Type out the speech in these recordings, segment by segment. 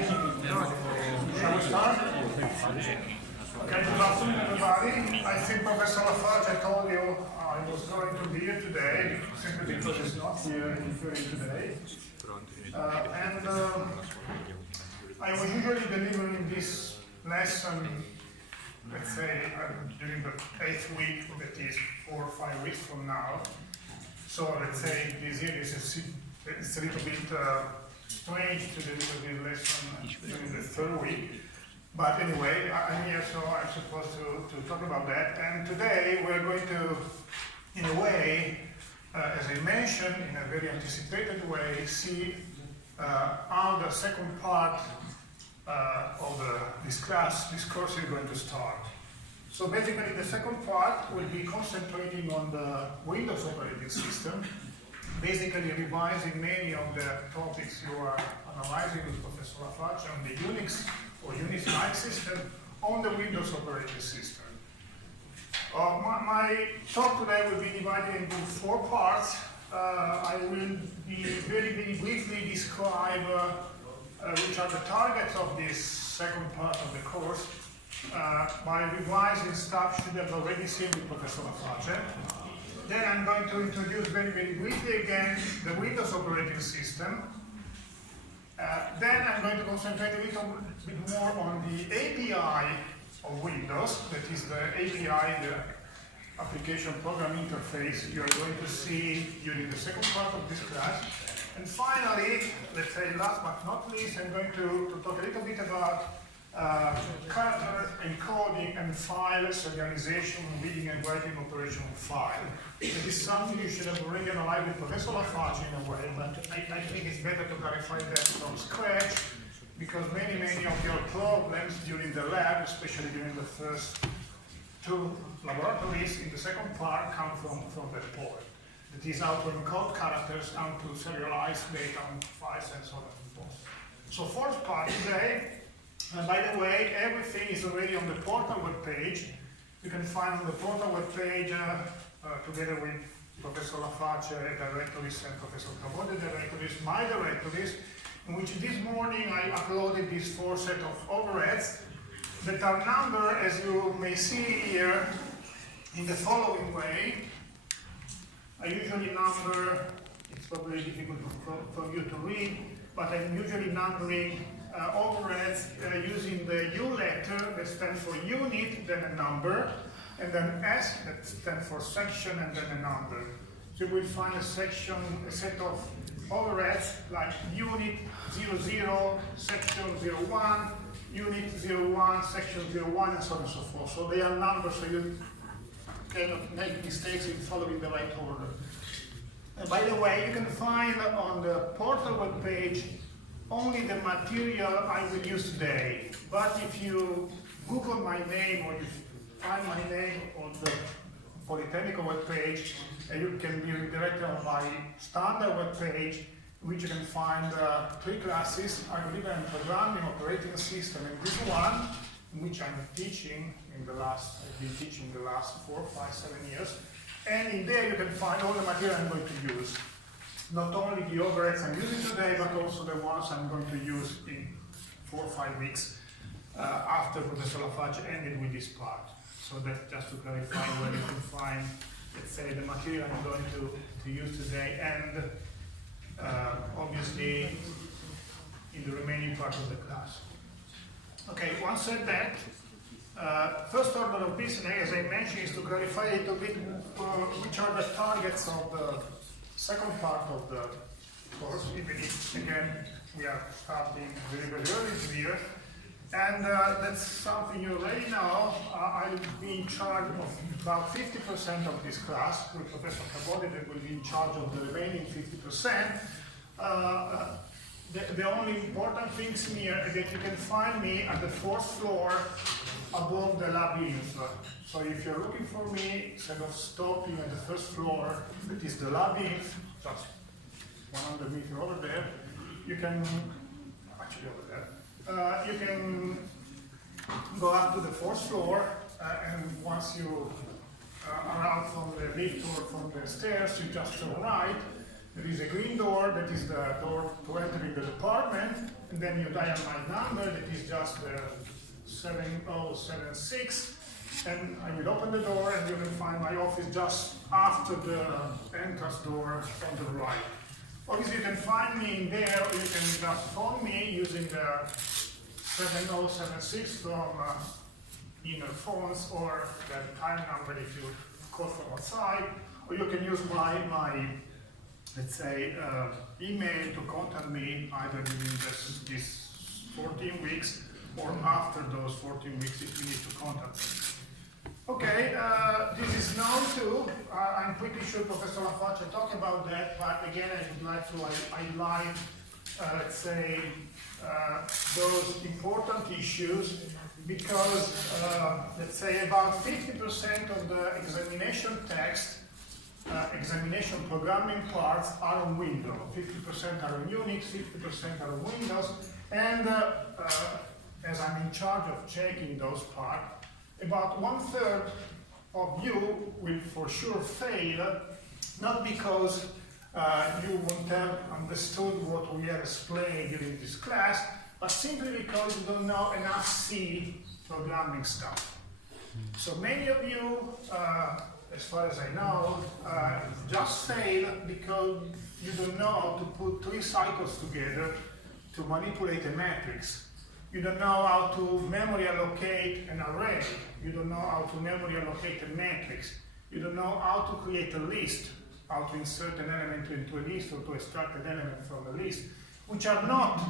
Shall we start? Okay, good afternoon everybody. I think Professor Lafarge told you I was going to be here today, simply because he's not here today. I was usually delivering this lesson, let's say, during the 8th week, that is 4 or 5 weeks from now. So let's say this year it's a little bit strange to deliver this lesson during the 3rd week. But anyway, I'm here, so I'm supposed to talk about that. And today we're going to, in a way, as I mentioned, in a very anticipated way, see how the second part of this course is going to start. So basically the second part will be concentrating on the Windows operating system, basically revising many of the topics you are analyzing with Professor Lafarge on the Unix or Unix-like system on the Windows operating system. My talk today will be divided into 4 parts. I will be very briefly describe which are the targets of this second part of the course by revising stuff you have already seen with Professor Lafarge. Then I'm going to introduce very briefly again the Windows operating system. Then I'm going to concentrate a little bit more on the API of Windows, that is the API, the application program interface you are going to see during the second part of this class. And finally, let's say last but not least, I'm going to talk a little bit about character encoding and file serialization, reading and writing operation of file. It is something you should have already analyzed with Professor Lafarge in a way, but I think it's better to clarify that from scratch, because many of your problems during the lab, especially during the first 2 laboratories in the second part, come from that point. That is how to encode characters, how to serialize data on files, and so on and so forth. So fourth part today. By the way, everything is already on the portal web page. You can find on the portal web page, together with Professor Lafarge directories and Professor Cabode directories, my directories, in which this morning I uploaded these 4 sets of overheads that are numbered, as you may see here, in the following way. I usually number, it's probably difficult for you to read, but I'm usually numbering overheads using the U letter that stands for unit, then a number, and then S that stands for section, and then a number. So you will find a set of overheads like unit 00, section 01, unit 01, section 01, and so on and so forth. So they are numbers, so you cannot make mistakes in following the right order. And by the way, you can find on the portal web page only the material I will use today. But if you Google my name or you find my name on the Polytechnic web page, you can be redirected on my standard web page, which you can find 3 classes: algorithm and programming, operating system, and this one, which I'm teaching I've been teaching the last 4, 5, 7 years. And in there you can find all the material I'm going to use. Not only the overheads I'm using today, but also the ones I'm going to use in 4 or 5 weeks after Professor Lafarge ended with this part. So that's just to clarify where you can find, let's say, the material I'm going to use today, and obviously in the remaining part of the class. Okay, once said that, first order of business, as I mentioned, is to clarify a little bit which are the targets of the second part of the course, even if, again, we are starting very early this year. And that's something you already know. I'll be in charge of about 50% of this class, with Professor Cabode that will be in charge of the remaining 50%. The only important things here is that you can find me at the 4th floor above the labyrinth. So if you're looking for me, instead of stopping at the 1st floor, that is the labyrinth, just 100 meters over there, you can, actually over there, you can go up to the 4th floor, and once you are out from the lift or from the stairs, you just turn right, There is a green door, that is the door to enter in the department, and then you dial my number, that is just 7076, and I will open the door and you will find my office just after the entrance door on the right. Obviously you can find me in there, or you can just phone me using the 7076 from email phones, or the time number if you call from outside, or you can use my let's say, email to contact me either within this 14 weeks or after those 14 weeks if you need to contact me. Okay, this is known too. I'm pretty sure Professor Laface talked about that, but again, I would like to highlight, let's say, those important issues because, let's say, about 50% of the examination text, examination programming parts are on Windows. 50% are on Unix, 50% are on Windows, and as I'm in charge of checking those parts, about 1/3 of you will for sure fail, not because you won't have understood what we are explaining during this class, but simply because you don't know enough C programming stuff. So many of you, as far as I know, just fail because you don't know how to put 3 cycles together to manipulate a matrix. You don't know how to memory allocate an array. You don't know how to memory allocate a matrix. You don't know how to create a list, how to insert an element into a list or to extract an element from a list, which are not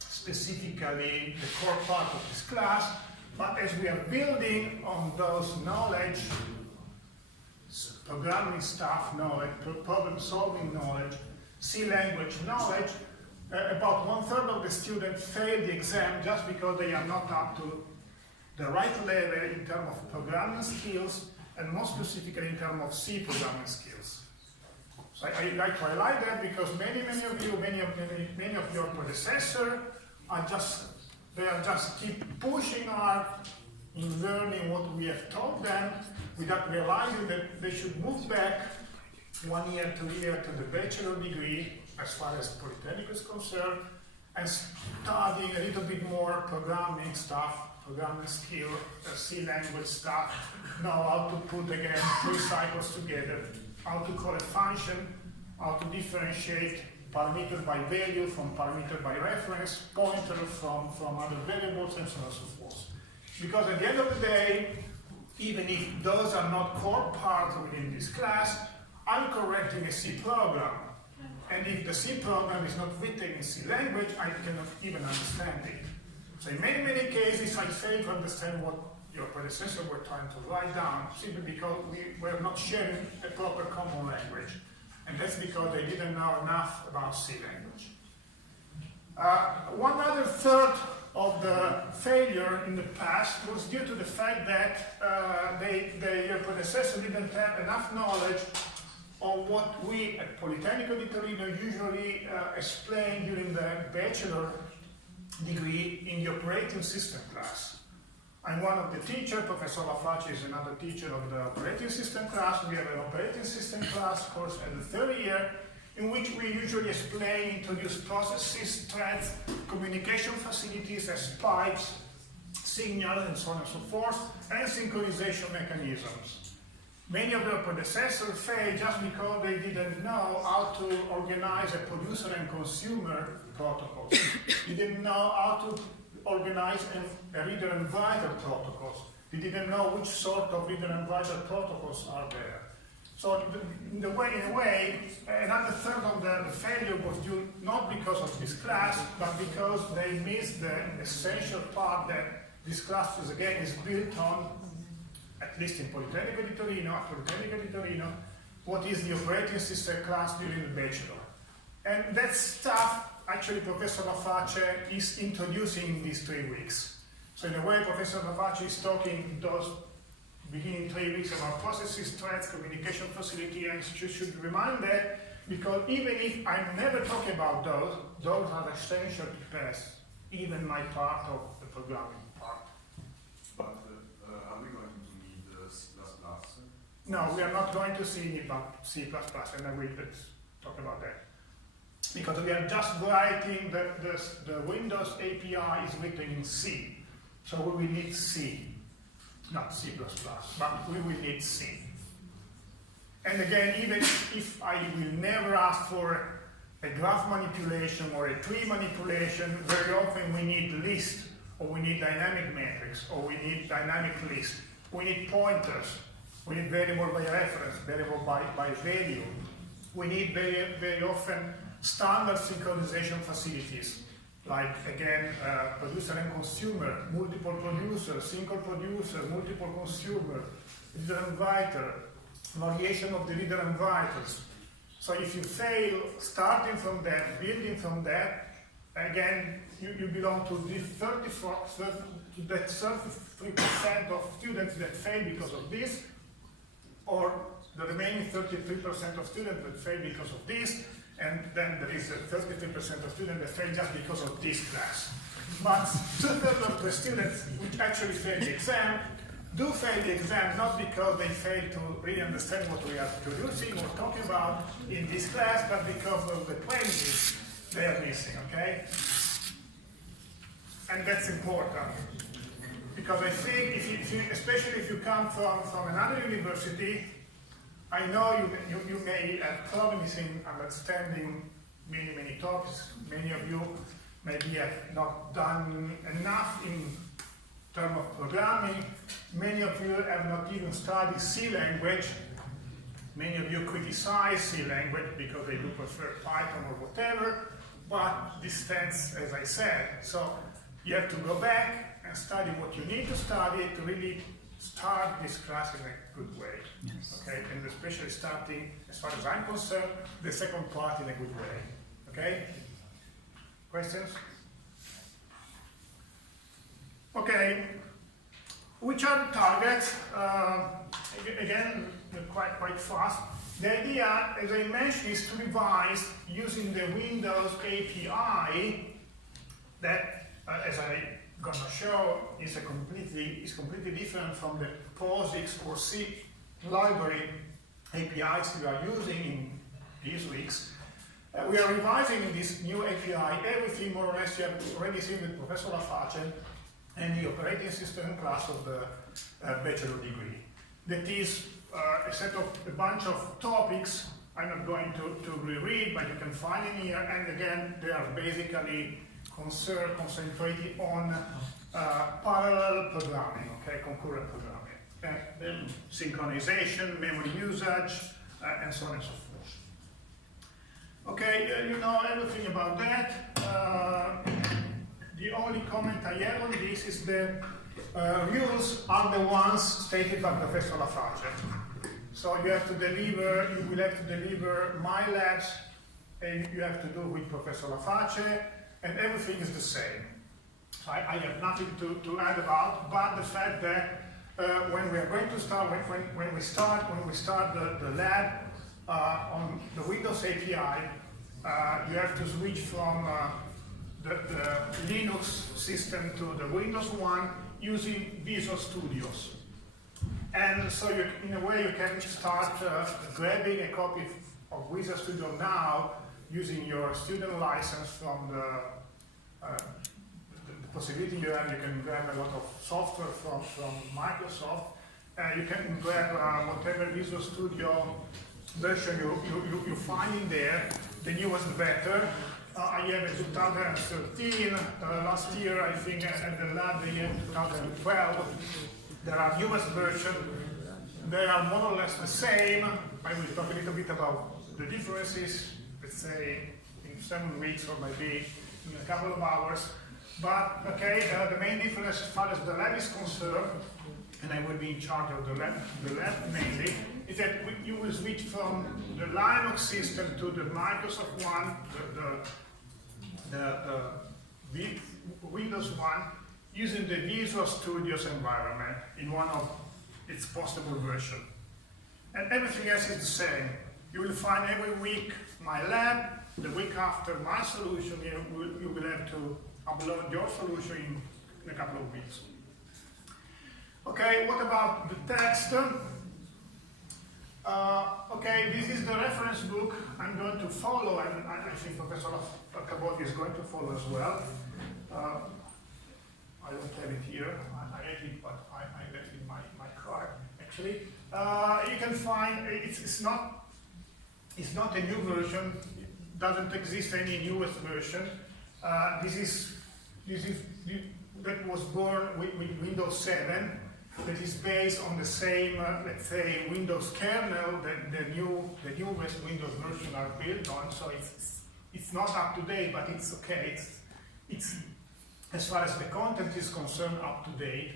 specifically the core part of this class, but as we are building on those knowledge, programming stuff knowledge, problem-solving knowledge, C language knowledge, about 1/3 of the students fail the exam just because they are not up to the right level in terms of programming skills, and more specifically in terms of C programming skills. So I like to highlight that because many of you, many of your predecessors are just keep pushing hard in learning what we have taught them without realizing that they should move back 1 year, 2 years to the bachelor degree as far as Polytechnic is concerned, and studying a little bit more programming stuff, programming skill, C language stuff, know how to put again 3 cycles together, how to call a function, how to differentiate parameter by value from parameter by reference, pointer from other variables, and so on and so forth. Because at the end of the day, even if those are not core parts within this class, I'm correcting a C program. And if the C program is not written in C language, I cannot even understand it. So in many cases, I fail to understand what your predecessors were trying to write down, simply because we were not sharing a proper common language. And that's because they didn't know enough about C language. One other third of the failure in the past was due to the fact that your predecessor didn't have enough knowledge on what we at Politecnico di Torino usually explain during the bachelor degree in the operating system class. I'm one of the teachers, Professor Laface is another teacher of the operating system class. We have an operating system class course at the third year, in which we usually explain, introduce processes, threads, communication facilities as pipes, signals, and so on and so forth, and synchronization mechanisms. Many of their predecessors failed just because they didn't know how to organize a producer and consumer protocol. They didn't know how to organize a reader and writer protocols. They didn't know which sort of reader and writer protocols are there. So in a way, another third of the failure was due not because of this class, but because they missed the essential part that this class is built on, at least in Politecnico di Torino, what is the operating system class during the bachelor. And that stuff, actually, Professor Laface is introducing in these 3 weeks. So in a way, Professor Laface is talking those beginning 3 weeks about processes, threads, communication facility, and you should remind that, because even if I never talk about those are essential to pass, even my part of the programming part. But are we going to need C++? No, we are not going to see C++, and I will talk about that. Because we are just writing the Windows API is written in C. So we will need C, not C++, but we will need C. And again, even if I will never ask for a graph manipulation or a tree manipulation, very often we need list, or we need dynamic matrix, or we need dynamic list. We need pointers. We need variable by reference, variable by value. We need very often standard synchronization facilities, like again, producer and consumer, multiple producers, single producer, multiple consumer, reader and writer, variation of the reader and writers. So if you fail starting from that, building from that, again, you belong to the 33% of students that fail because of this, or the remaining 33% of students that fail because of this, and then there is a 33% of students that fail just because of this class. But 2/3 of the students which actually fail the exam do fail the exam not because they fail to really understand what we are producing or talking about in this class, but because of the 20 they are missing, okay? And that's important. Because I think, if you, especially if you come from another university, I know you may have problems in understanding many topics. Many of you maybe have not done enough in terms of programming. Many of you have not even studied C language. Many of you criticize C language because they do prefer Python or whatever. But this stands, as I said. So you have to go back and study what you need to study to really start this class in a good way. Yes. Okay, and especially starting, as far as I'm concerned, the second part in a good way. Okay? Questions? Okay. Which are the targets? Again, quite fast. The idea, as I mentioned, is to revise using the Windows API that, as I'm gonna show, is completely different from the POSIX or C library APIs we are using in these weeks. We are revising in this new API everything more or less you have already seen with Professor Laface and the operating system class of the bachelor degree. That is a bunch of topics I'm not going to reread, but you can find in here, and again, they are basically concentrated on parallel programming, okay, concurrent programming, then synchronization, memory usage, and so on and so forth. Okay, you know everything about that. The only comment I have on this is that rules are the ones stated by Professor Laface. So you have to deliver, you will have to deliver my labs, and you have to do with Professor Laface, and everything is the same. So I have nothing to add about, but the fact that when we are going to start, when we start the lab on the Windows API, you have to switch from the Linux system to the Windows one using Visual Studios. And so in a way you can start grabbing a copy of Visual Studio now using your student license from the possibility you have. You can grab a lot of software from Microsoft. You can grab whatever Visual Studio version you find in there. The newest better. I have a 2013, last year I think at the lab they have 2012. There are newest versions. They are more or less the same. I will talk a little bit about the differences, let's say in 7 weeks or maybe in a couple of hours. But okay, the main difference as far as the lab is concerned, and I will be in charge of the lab mainly, is that you will switch from the Linux system to the Microsoft one, the Windows one, using the Visual Studios environment in one of its possible versions. And everything else is the same. You will find every week my lab, the week after my solution, you will have to upload your solution in a couple of weeks. Okay, what about the text? Okay, this is the reference book I'm going to follow, and I think Professor Cabot is going to follow as well. I don't have it here. I read it, but I left it in my car, actually. You can find, it's not a new version. It doesn't exist any newest version. That was born with Windows 7. That is based on the same, let's say, Windows kernel that the newest Windows version are built on. So it's not up to date, but it's okay. It's as far as the content is concerned, up to date.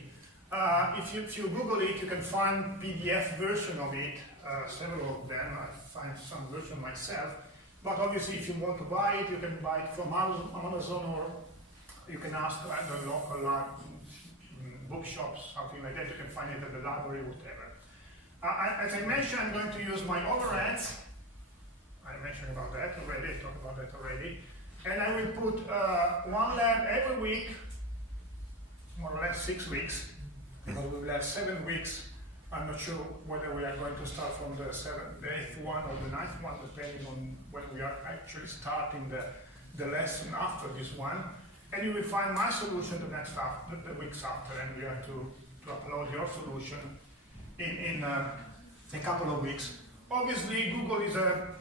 If you Google it, you can find PDF version of it, several of them. I find some version myself. But obviously, if you want to buy it, you can buy it from Amazon, or you can ask the local bookshops, something like that. You can find it at the library, whatever. As I mentioned, I'm going to use my overheads. I mentioned about that already, talked about that already. And I will put one lab every week, more or less 6 weeks, because we will have 7 weeks. I'm not sure whether we are going to start from the 8th one or the 9th one, depending on when we are actually starting the lesson after this one. And you will find my solution the weeks after, and we have to upload your solution in a couple of weeks. Obviously, Google is a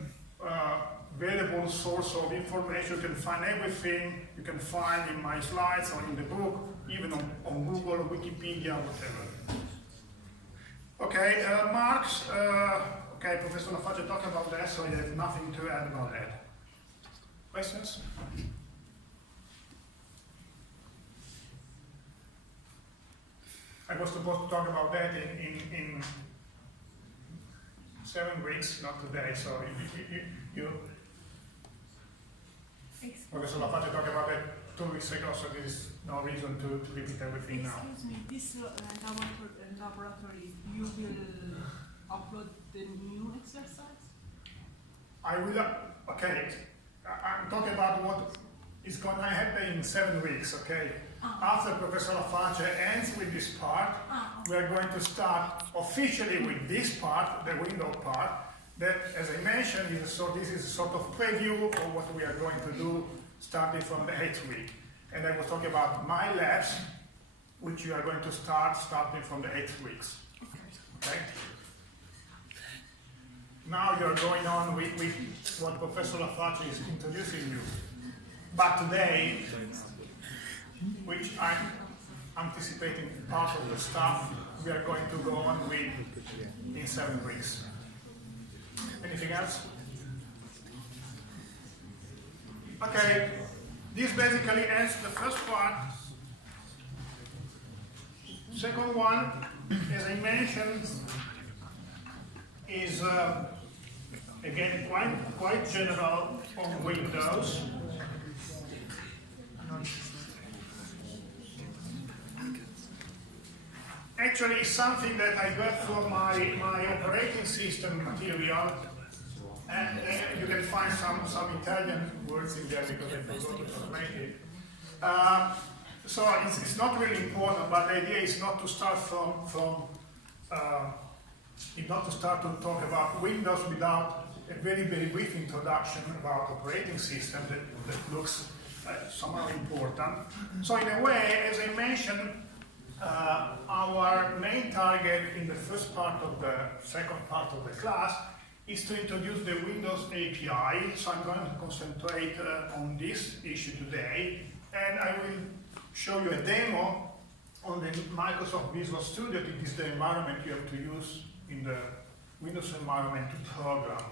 available source of information. You can find everything you can find in my slides or in the book, even on Google, Wikipedia, whatever. Okay, marks. Okay, Professor Laface talked about that, so I have nothing to add about that. Questions? I was supposed to talk about that in 7 weeks, not today, so you Professor Laface talked about that 2 weeks ago, so there is no reason to repeat everything now. Excuse me, this laboratory, you will upload the new exercise? I will, okay, I'm talking about what is going to happen in 7 weeks, okay? After Professor Laface ends with this part, we are going to start officially with this part, the window part, that, as I mentioned, this is a sort of preview of what we are going to do starting from the 8th week. And I was talking about my labs, which you are going to start starting from the 8th weeks. Okay? Now you're going on with what Professor Laface is introducing you. But today, which I'm anticipating part of the stuff we are going to go on with in 7 weeks. Anything else? Okay, this basically ends the first part. Second one, as I mentioned, is again quite general on Windows. Actually, it's something that I got from my operating system material, and you can find some Italian words in there because I forgot to translate it. So it's not really important, but the idea is not to start not to start to talk about Windows without a very, very brief introduction about operating system that looks somehow important. So in a way, as I mentioned, our main target in the first part of the second part of the class is to introduce the Windows API. So I'm going to concentrate on this issue today, and I will show you a demo on the Microsoft Visual Studio. It is the environment you have to use in the Windows environment to program.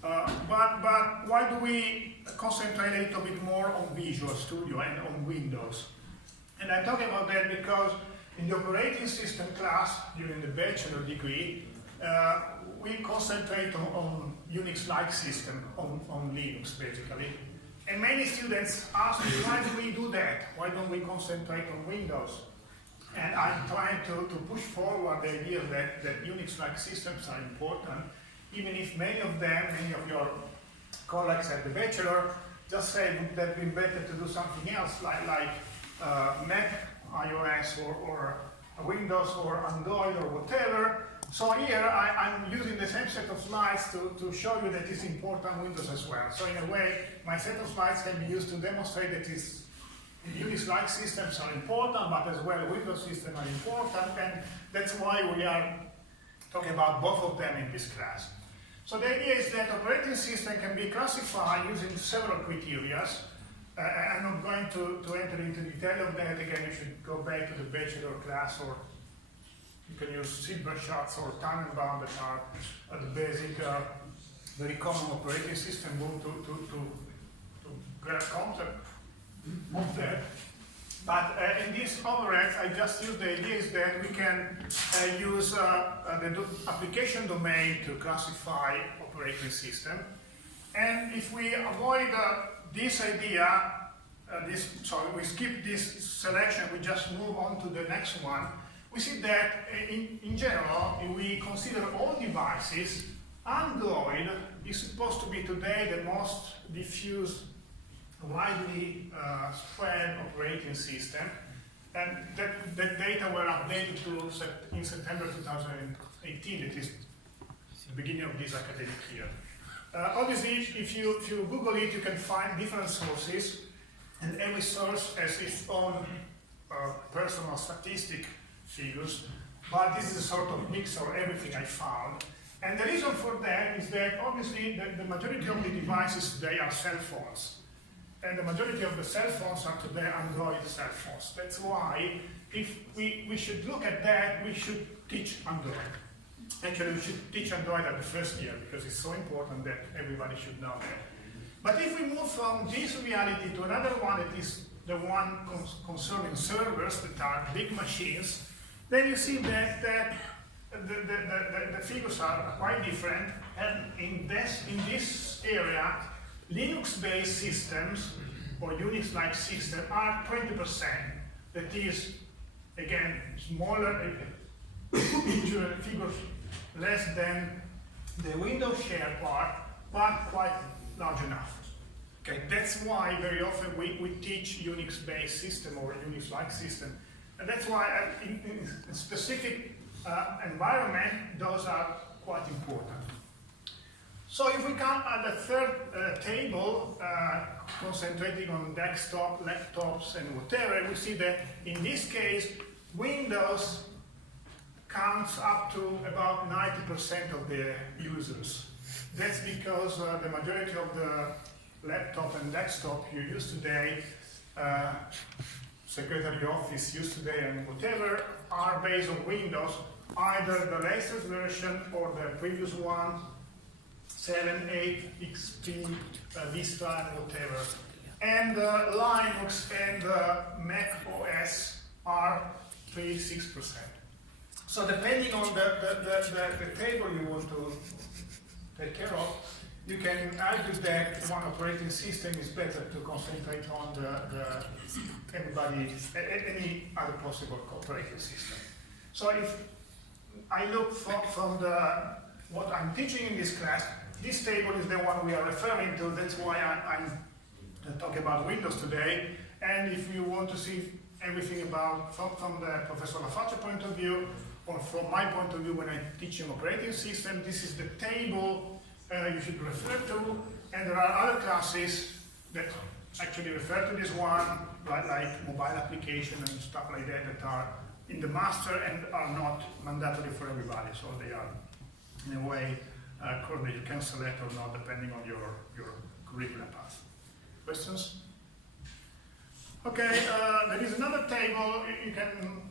But why do we concentrate a little bit more on Visual Studio and on Windows? And I'm talking about that because in the operating system class during the bachelor degree, we concentrate on Unix-like system, on Linux basically. And many students ask me, why do we do that? Why don't we concentrate on Windows? And I'm trying to push forward the idea that Unix-like systems are important, even if many of your colleagues at the bachelor just say it would have been better to do something else, like Mac, iOS, or Windows, or Android, or whatever. So here I'm using the same set of slides to show you that it's important Windows as well. So in a way, my set of slides can be used to demonstrate that Unix-like systems are important, but as well Windows systems are important, and that's why we are talking about both of them in this class. So the idea is that operating system can be classified using several criteria. I'm not going to enter into detail of that. Again, you should go back to the bachelor class, or you can use silver shots or Tannenbaum that are the basic, very common operating system move to grab concept of that. But in this overhead, I just use the idea is that we can use the application domain to classify operating system. And if we avoid this idea, we skip this selection, we just move on to the next one, we see that in general, if we consider all devices, Android is supposed to be today the most diffused, widely spread operating system, and that data were updated in September 2018, it is the beginning of this academic year. Obviously, if you Google it, you can find different sources, and every source has its own personal statistic figures, but this is a sort of mix of everything I found. And the reason for that is that obviously the majority of the devices today are cell phones. And the majority of the cell phones are today Android cell phones. That's why if we should look at that, we should teach Android. Actually, we should teach Android at the first year because it's so important that everybody should know that. But if we move from this reality to another one, that is the one concerning servers that are big machines, then you see that the figures are quite different. And in this area, Linux-based systems or Unix-like systems are 20%. That is, again, smaller figures, less than the Windows share part, but quite large enough. Okay, that's why very often we teach Unix-based system or Unix-like system, and that's why in a specific environment, those are quite important. So if we come at the third table, concentrating on desktop, laptops, and whatever, we see that in this case, Windows counts up to about 90% of the users. That's because the majority of the laptop and desktop you use today, Secretary Office use today and whatever, are based on Windows, either the latest version or the previous one, 7, 8, XP, Vista, and whatever. And Linux and Mac OS are 3-6%. So depending on the table you want to take care of, you can argue that one operating system is better to concentrate on any other possible operating system. So if I look from what I'm teaching in this class, this table is the one we are referring to. That's why I'm talking about Windows today. And if you want to see everything about from the Professor Lafaccia point of view, or from my point of view when I teach an operating system, this is the table you should refer to. And there are other classes that actually refer to this one, like mobile application and stuff like that, that are in the master and are not mandatory for everybody. So they are, in a way, you can select or not depending on your curriculum path. Questions? Okay, there is another table. You can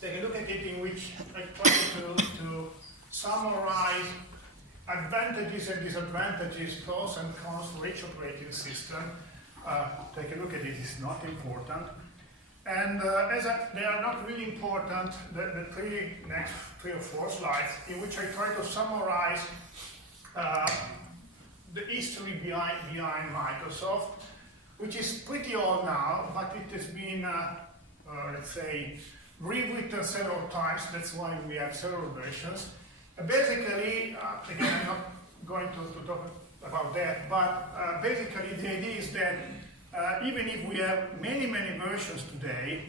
take a look at it, in which I try to summarize advantages and disadvantages, pros and cons for each operating system. Take a look at it, it's not important. And they are not really important, the next 3 or 4 slides, in which I try to summarize the history behind Microsoft, which is pretty old now, but it has been, let's say, rewritten several times. That's why we have several versions. Basically, again, I'm not going to talk about that, but basically the idea is that even if we have many versions today,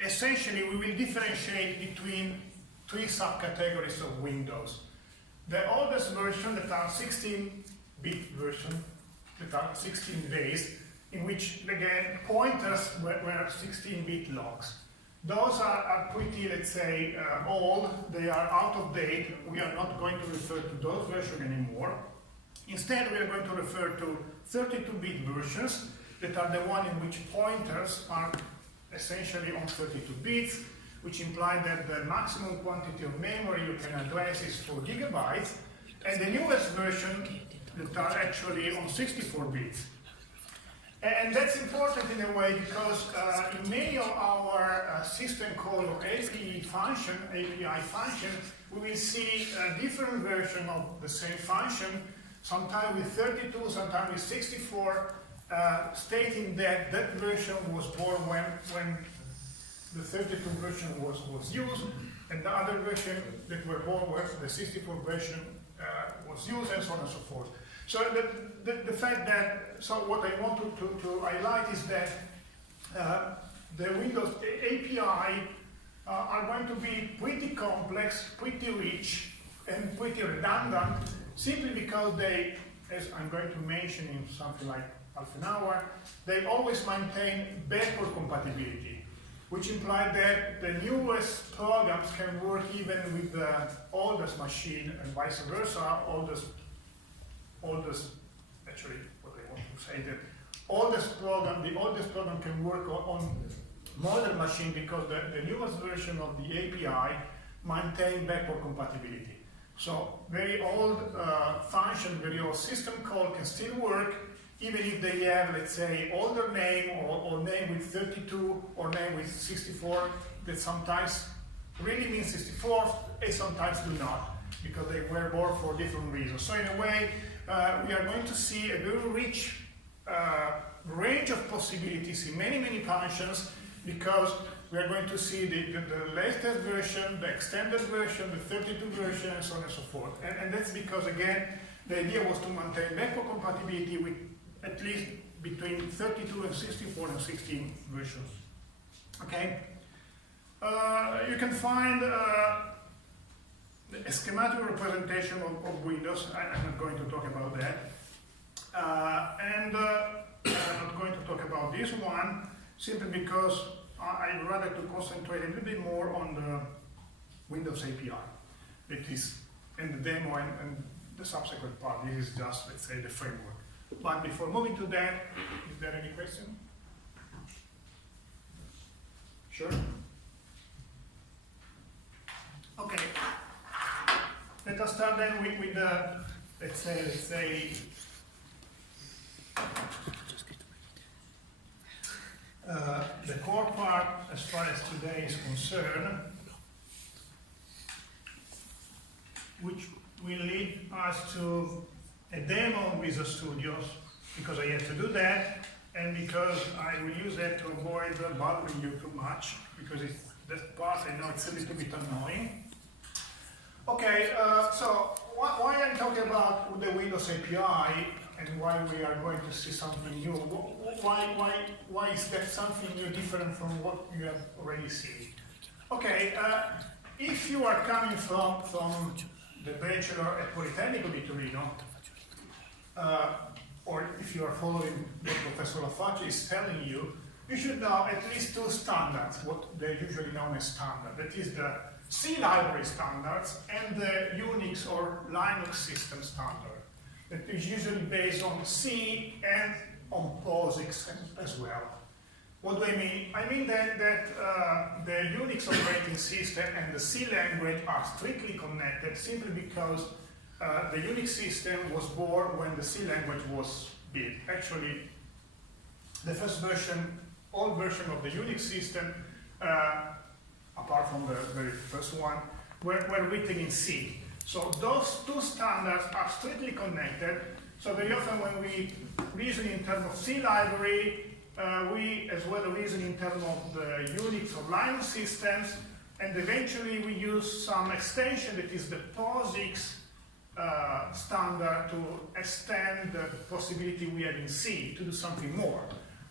essentially we will differentiate between three subcategories of Windows. The oldest version, that are 16-bit version, that are 16 based, in which, again, pointers were 16-bit logs. Those are pretty, let's say, old. They are out of date. We are not going to refer to those versions anymore. Instead, we are going to refer to 32-bit versions that are the one in which pointers are essentially on 32 bits, which imply that the maximum quantity of memory you can address is 4 gigabytes, and the newest version that are actually on 64 bits. And that's important in a way because in many of our system call or API function, we will see a different version of the same function, sometimes with 32, sometimes with 64, stating that that version was born when the 32 version was used, and the other version that were born when the 64 version was used, and so on and so forth. So the fact that, so what I want to highlight is that the Windows API are going to be pretty complex, pretty rich, and pretty redundant, simply because they, as I'm going to mention in something like half an hour, they always maintain backward compatibility, which implies that the newest programs can work even with the oldest machine and vice versa. Actually, what I want to say, that the oldest program can work on modern machine because the newest version of the API maintain backward compatibility. So very old function, very old system call can still work, even if they have, let's say, older name or name with 32 or name with 64, that sometimes really means 64 and sometimes do not, because they were born for different reasons. So in a way, we are going to see a very rich range of possibilities in many, many functions, because we are going to see the latest version, the extended version, the 32 version, and so on and so forth. And that's because, again, the idea was to maintain backward compatibility with at least between 32 and 64 and 16 versions. Okay? You can find a schematic representation of Windows. I'm not going to talk about that. I'm not going to talk about this one, simply because I'd rather to concentrate a little bit more on the Windows API. It is in the demo and the subsequent part. This is just, let's say, the framework. But before moving to that, is there any question? Sure? Okay. Let us start then with the, let's say, the core part as far as today is concerned, which will lead us to a demo on Visual Studios, because I have to do that, and because I will use that to avoid bothering you too much, because that part I know it's a little bit annoying. Okay, so why I'm talking about the Windows API and why we are going to see something new? Why is that something new, different from what you have already seen? Okay, if you are coming from the bachelor at Politecnico di Torino, or if you are following what Professor Lafacci is telling you, you should know at least two standards, what they're usually known as standard. That is the C library standards and the Unix or Linux system standard. That is usually based on C and on POSIX as well. What do I mean? I mean that the Unix operating system and the C language are strictly connected simply because the Unix system was born when the C language was built. Actually, the first version, old version of the Unix system, apart from the very first one, were written in C. So those two standards are strictly connected. So very often when we reason in terms of C library, we as well reason in terms of the Unix or Linux systems, and eventually we use some extension that is the POSIX standard to extend the possibility we have in C to do something more.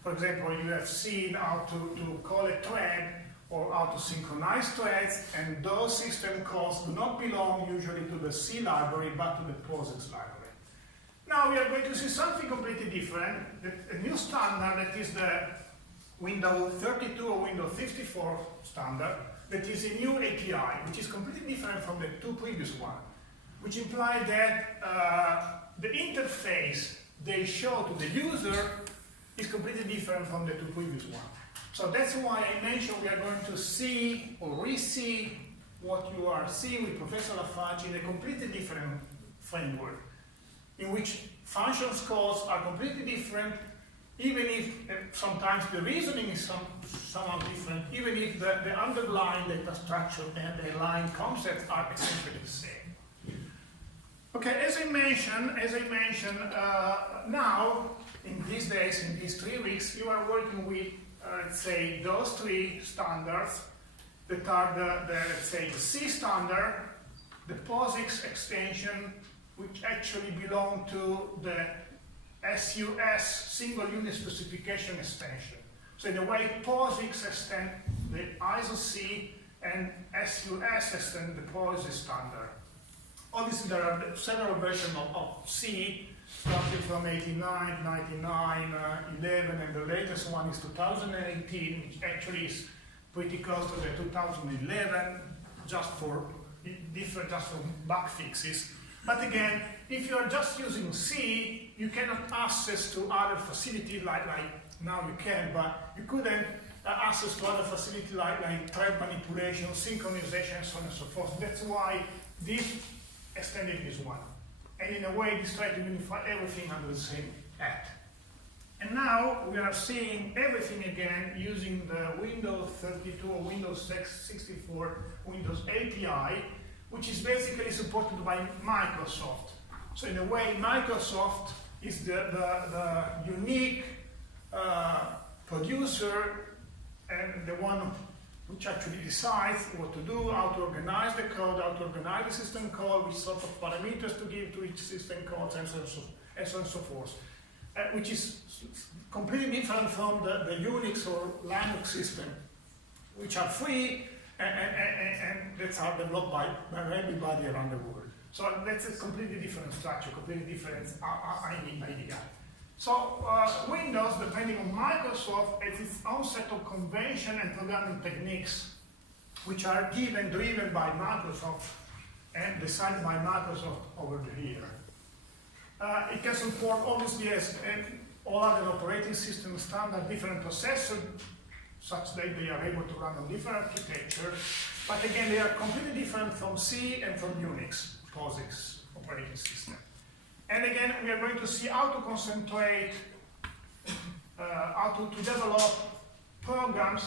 For example, you have seen how to call a thread for how to synchronize threads, and those system calls do not belong usually to the C library, but to the POSIX library. Now we are going to see something completely different, a new standard that is the Windows 32 or Windows 54 standard, that is a new API, which is completely different from the two previous ones, which imply that the interface they show to the user is completely different from the two previous ones. So that's why I mentioned we are going to see or re-see what you are seeing with Professor Lafarge in a completely different framework, in which functions calls are completely different, even if sometimes the reasoning is somehow different, even if the underlying data structure and the line concepts are essentially the same. Okay, as I mentioned, now, in these days, in these 3 weeks, you are working with, let's say, those three standards that are let's say, the C standard, the POSIX extension, which actually belong to the SUS, single unit specification extension. So in a way, POSIX extend the ISO C and SUS extend the POSIX standard. Obviously, there are several versions of C, starting from 89, 99, 11, and the latest one is 2018, which actually is pretty close to the 2011, just for bug fixes. But again, if you are just using C, you cannot access to other facilities like now you can, but you couldn't access to other facilities like thread manipulation, synchronization, and so on and so forth. That's why this extended this one. And in a way, this tries to unify everything under the same hat. And now we are seeing everything again using the Windows 32 or Windows 64 Windows API, which is basically supported by Microsoft. So in a way, Microsoft is the unique producer and the one which actually decides what to do, how to organize the code, how to organize the system call, which sort of parameters to give to each system call, and so on and so forth. Which is completely different from the Unix or Linux system, which are free and that are developed by everybody around the world. So that's a completely different structure, completely different idea. So Windows, depending on Microsoft, has its own set of convention and programming techniques, which are driven by Microsoft and decided by Microsoft over the year. It can support, obviously, as all other operating system standard, different processors, such that they are able to run on different architecture. But again, they are completely different from C and from Unix, POSIX operating system. And again, we are going to see how to concentrate, how to develop programs,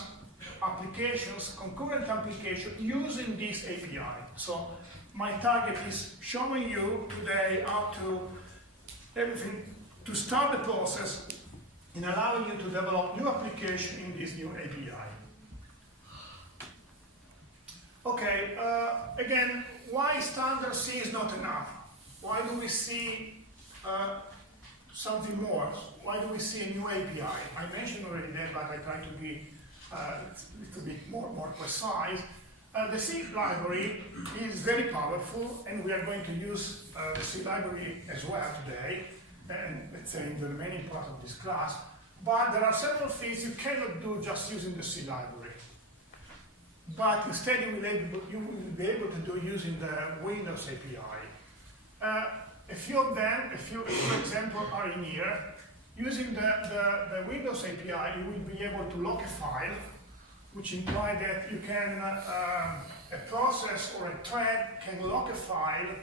applications, concurrent applications using this API. So my target is showing you today how to everything to start the process in allowing you to develop new application in this new API. Okay, again, why standard C is not enough? Why do we see something more? Why do we see a new API? I mentioned already that, but I try to be a little bit more precise. The C library is very powerful, and we are going to use the C library as well today, and let's say in the remaining part of this class. But there are several things you cannot do just using the C library. But instead you will be able to do using the Windows API. A few of them, a few examples are in here. Using the Windows API, you will be able to lock a file, which implies that you can, a process or a thread can lock a file,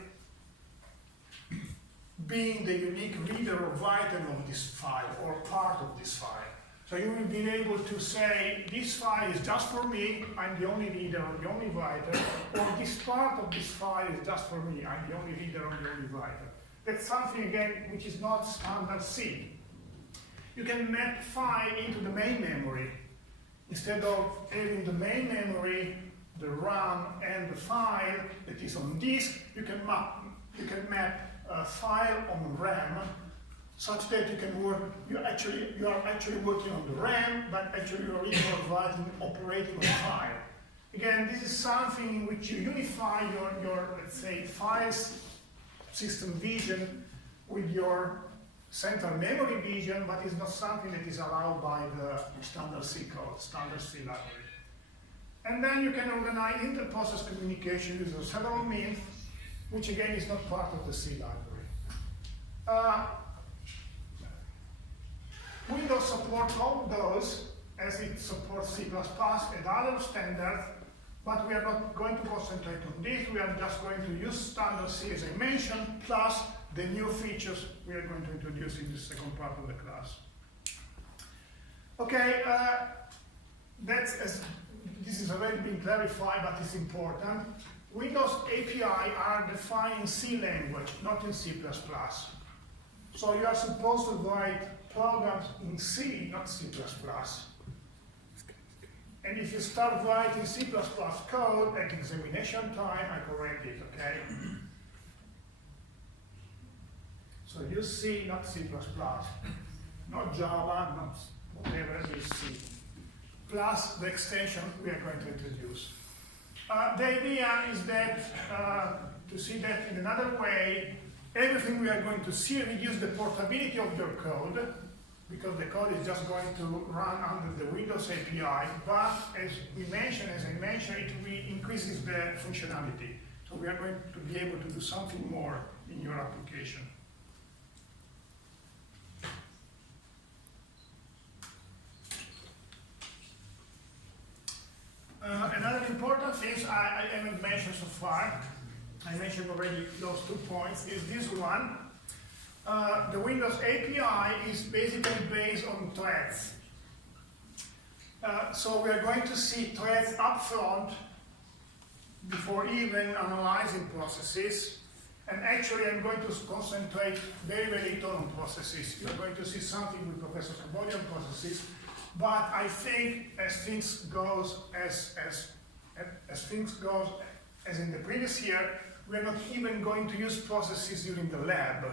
being the unique reader or writer of this file or part of this file. So you will be able to say, this file is just for me, I'm the only reader or the only writer, or this part of this file is just for me, I'm the only reader or the only writer. That's something, again, which is not standard C. You can map file into the main memory. Instead of having the main memory, the RAM, and the file that is on disk, you can map a file on RAM such that you can work, you are actually working on the RAM, but actually you are even operating on file. Again, this is something in which you unify your let's say, files system vision with your central memory vision, but it's not something that is allowed by the standard C code, standard C library. And then you can organize inter-process communication using several means, which again is not part of the C library. Windows supports all those as it supports C++ and other standards, but we are not going to concentrate on this. We are just going to use standard C as I mentioned, plus the new features we are going to introduce in the second part of the class. Okay, this has already been clarified, but it's important. Windows API are defined in C language, not in C++. So you are supposed to write programs in C, not C++. And if you start writing C++ code at examination time, I correct it, okay? So use C, not C++, not Java, not whatever, use C. Plus the extension we are going to introduce. The idea is that, to see that in another way, everything we are going to see reduce the portability of your code, because the code is just going to run under the Windows API, but as I mentioned, it increases the functionality. So we are going to be able to do something more in your application. Another important thing I haven't mentioned so far, I mentioned already those 2 points, is this one. The Windows API is basically based on threads. So we are going to see threads up front before even analyzing processes. And actually I'm going to concentrate very, very little on processes. You're going to see something with Professor Caboli on processes. But I think as things goes as in the previous year, we're not even going to use processes during the lab,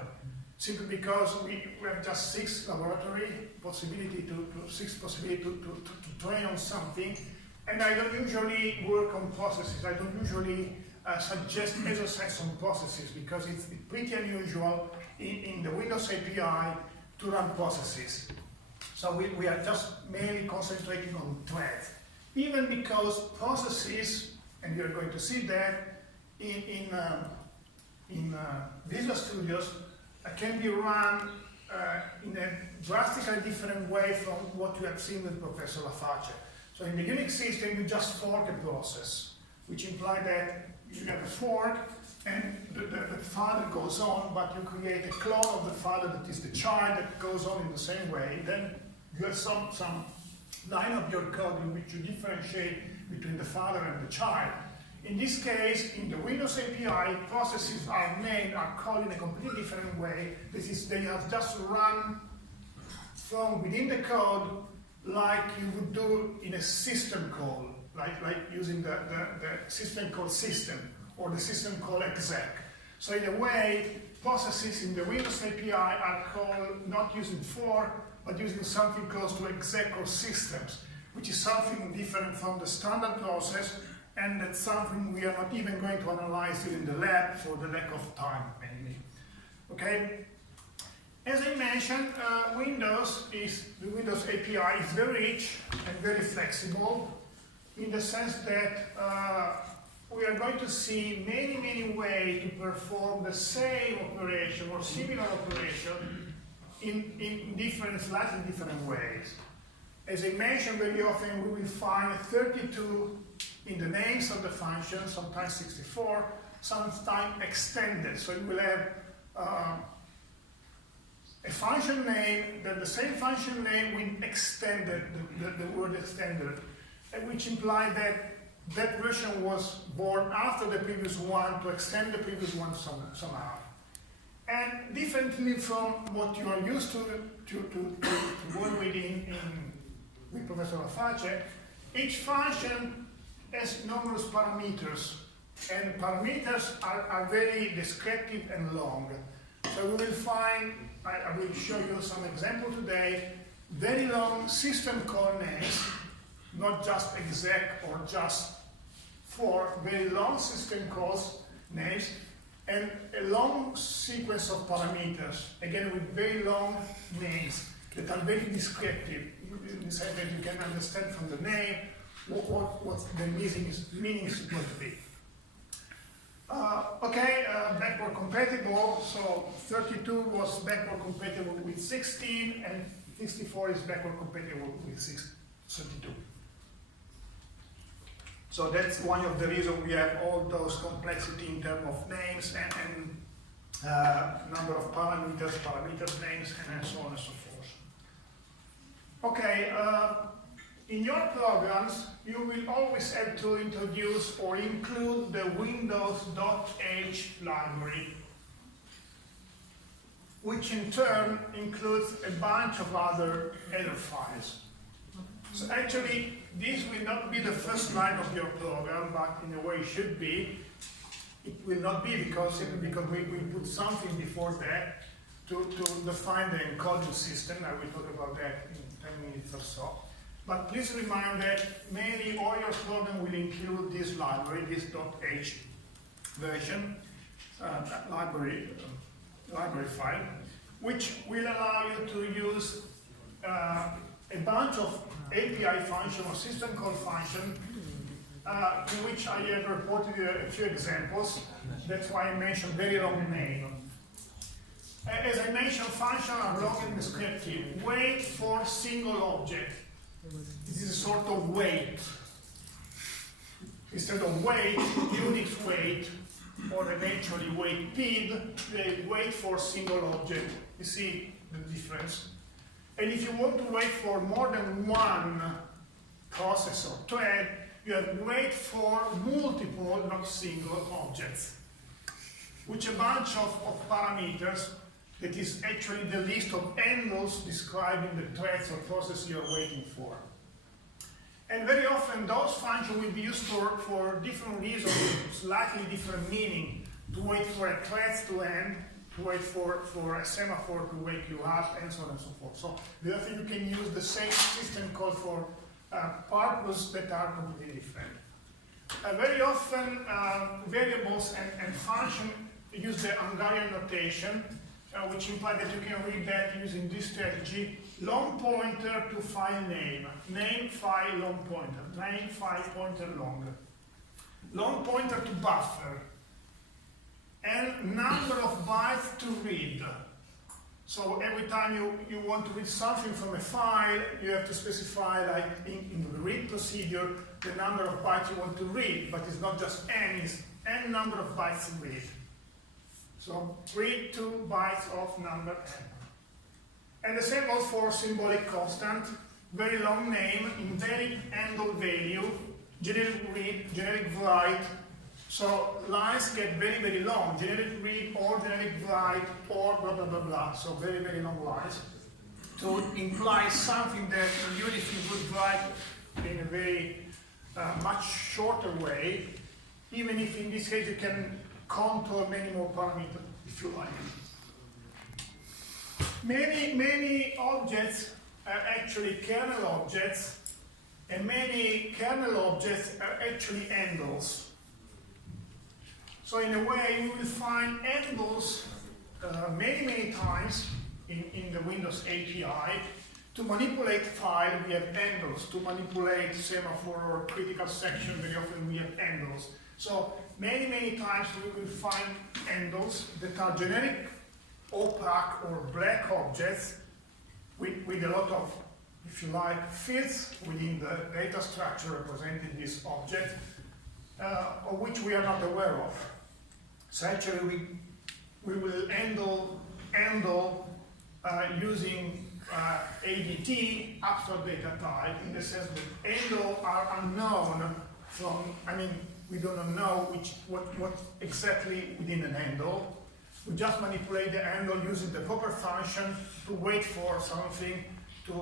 simply because we have just 6 laboratory possibility to train on something, and I don't usually work on processes. I don't usually suggest exercise on processes because it's pretty unusual in the Windows API to run processes. So we are just mainly concentrating on threads. Even because processes, and we are going to see that in Visual Studios, can be run in a drastically different way from what you have seen with Professor Laface. So in the Unix system, you just fork a process, which implies that you have a fork, and the father goes on, but you create a clone of the father that is the child that goes on in the same way. Then you have some line of your code in which you differentiate between the father and the child. In this case, in the Windows API, processes are called in a completely different way. This is, they have just run from within the code like you would do in a system call, like using the system call system or the system call exec. So in a way, processes in the Windows API are called not using fork, but using something close to exec or systems, which is something different from the standard process, and that's something we are not even going to analyze in the lab for the lack of time, mainly. Okay? As I mentioned, the Windows API is very rich and very flexible in the sense that we are going to see many ways to perform the same operation or similar operation in slightly different ways. As I mentioned, very often we will find 32 in the names of the function, sometimes 64, sometimes extended. So you will have a function name, then the same function name with extended, the word extended, which implies that that version was born after the previous one to extend the previous one somehow. And differently from what you are used to work with with Professor Laface, each function has numerous parameters, and parameters are very descriptive and long. So we will find I will show you some example today. Very long system call names, not just exec or just for, very long system calls names, and a long sequence of parameters, again with very long names that are very descriptive, in the sense that you can understand from the name what the meaning is supposed to be. Backward compatible, so 32 was backward compatible with 16, and 64 is backward compatible with 32. So that's one of the reasons we have all those complexity in terms of names and number of parameters names, and so on and so forth. Okay, in your programs, you will always have to introduce or include the Windows.h library, which in turn includes a bunch of other header files. So actually, this will not be the first line of your program, but in a way it should be. It will not be simply because we put something before that to define the encoding system. I will talk about that in 10 minutes or so. But please remind that mainly all your program will include this library, this .h version, library file, which will allow you to use a bunch of API function or system call function, in which I have reported a few examples. That's why I mentioned very long name. As I mentioned, functions are long and descriptive. Wait for single object. This is a sort of wait. Instead of wait, Unix wait, or eventually wait PID, they wait for single object. You see the difference? And if you want to wait for more than one process or thread, you have to wait for multiple, not single objects, which a bunch of parameters that is actually the list of handles describing the threads or processes you're waiting for. And very often those functions will be used for different reasons, slightly different meaning, to wait for a thread to end, to wait for a semaphore to wake you up, and so on and so forth. So therefore you can use the same system call for purposes that are completely different. Very often variables and functions use the Hungarian notation, which implies that you can read that using this strategy: long pointer to file name, name file long pointer, name file pointer long pointer to buffer, and number of bytes to read. So every time you want to read something from a file, you have to specify, like in the read procedure, the number of bytes you want to read, but it's not just n, it's n number of bytes to read. So read 2 bytes of number n. And the same goes for symbolic constant, very long name, invalid handle value, generic read, generic write. So lines get very, very long, generic read or generic write or blah, blah, blah, blah. So very, very long lines to imply something that even if you would write in a very much shorter way, even if in this case you can contour many more parameters if you like. Many objects are actually kernel objects, and many kernel objects are actually handles. So in a way, you will find handles many times in the Windows API. To manipulate file, we have handles. To manipulate semaphore or critical section, very often we have handles. So many times we will find handles that are generic, opaque, or black objects with a lot of, if you like, fields within the data structure representing this object, of which we are not aware of. So actually we will handle using ADT, abstract data type, in the sense that handles are unknown from, we don't know what exactly within an handle. We just manipulate the handle using the proper function to wait for something, to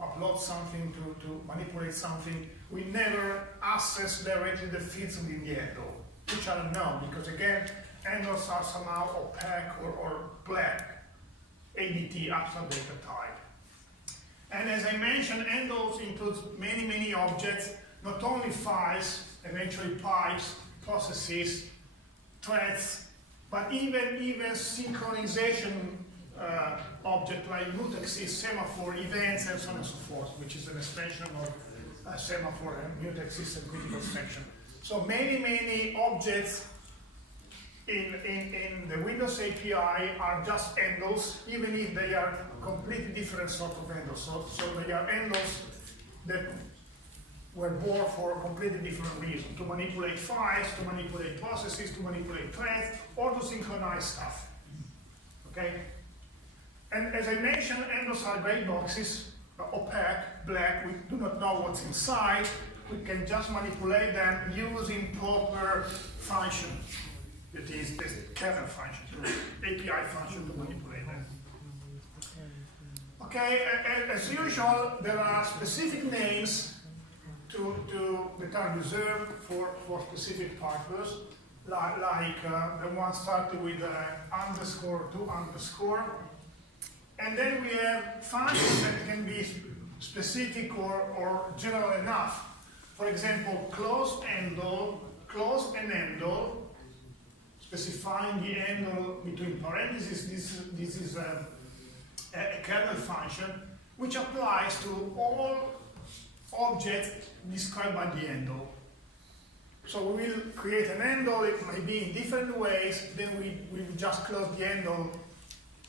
upload something, to manipulate something. We never access directly the fields within the handle, which are unknown, because again, handles are somehow opaque or black. ADT, abstract data type. And as I mentioned, handles includes many objects, not only files, eventually pipes, processes, threads, but even synchronization object like mutexes, semaphore, events, and so on and so forth, which is an extension of semaphore and mutexes and critical section. So many objects in the Windows API are just handles, even if they are completely different sort of handles. So they are handles that were born for a completely different reason, to manipulate files, to manipulate processes, to manipulate threads, or to synchronize stuff. Okay? And as I mentioned, handles are gray boxes, opaque, black, we do not know what's inside. We can just manipulate them using proper function. It is this kernel function, API function to manipulate them. Okay, as usual, there are specific names that are reserved for specific purpose, like the one started with underscore to underscore. And then we have functions that can be specific or general enough. For example, close and handle, specifying the handle between parentheses. This is a kernel function which applies to all objects described by the handle. So we will create an handle, it may be in different ways, then we will just close the handle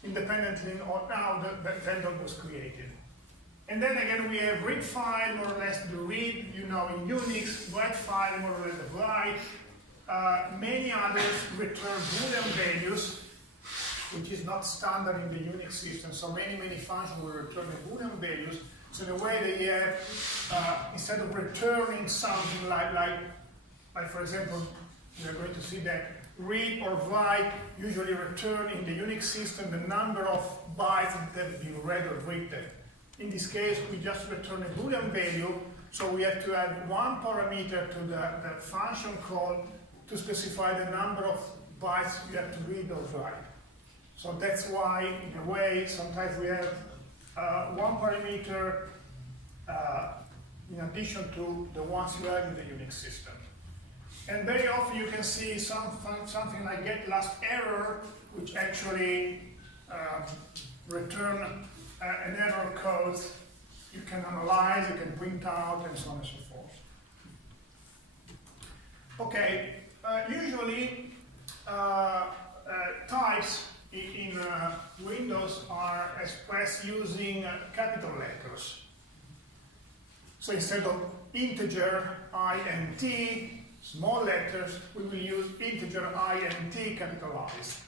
independently or now the handle was created. And then again we have read file, more or less the read, you know, in Unix, write file, more or less the write. Many others return Boolean values, which is not standard in the Unix system. So many functions will return the Boolean values. So in a way they have, instead of returning something like for example, we are going to see that read or write usually return in the Unix system the number of bytes that have been read or written. In this case, we just return a Boolean value, so we have to add one parameter to the function call to specify the number of bytes we have to read or write. So that's why, in a way, sometimes we have one parameter in addition to the ones you have in the Unix system. And very often you can see something like get last error, which actually return an error code you can analyze, you can print out, and so on and so forth. Okay, usually types in Windows are expressed using capital letters. So instead of integer int, small letters, we will use integer int capitalized.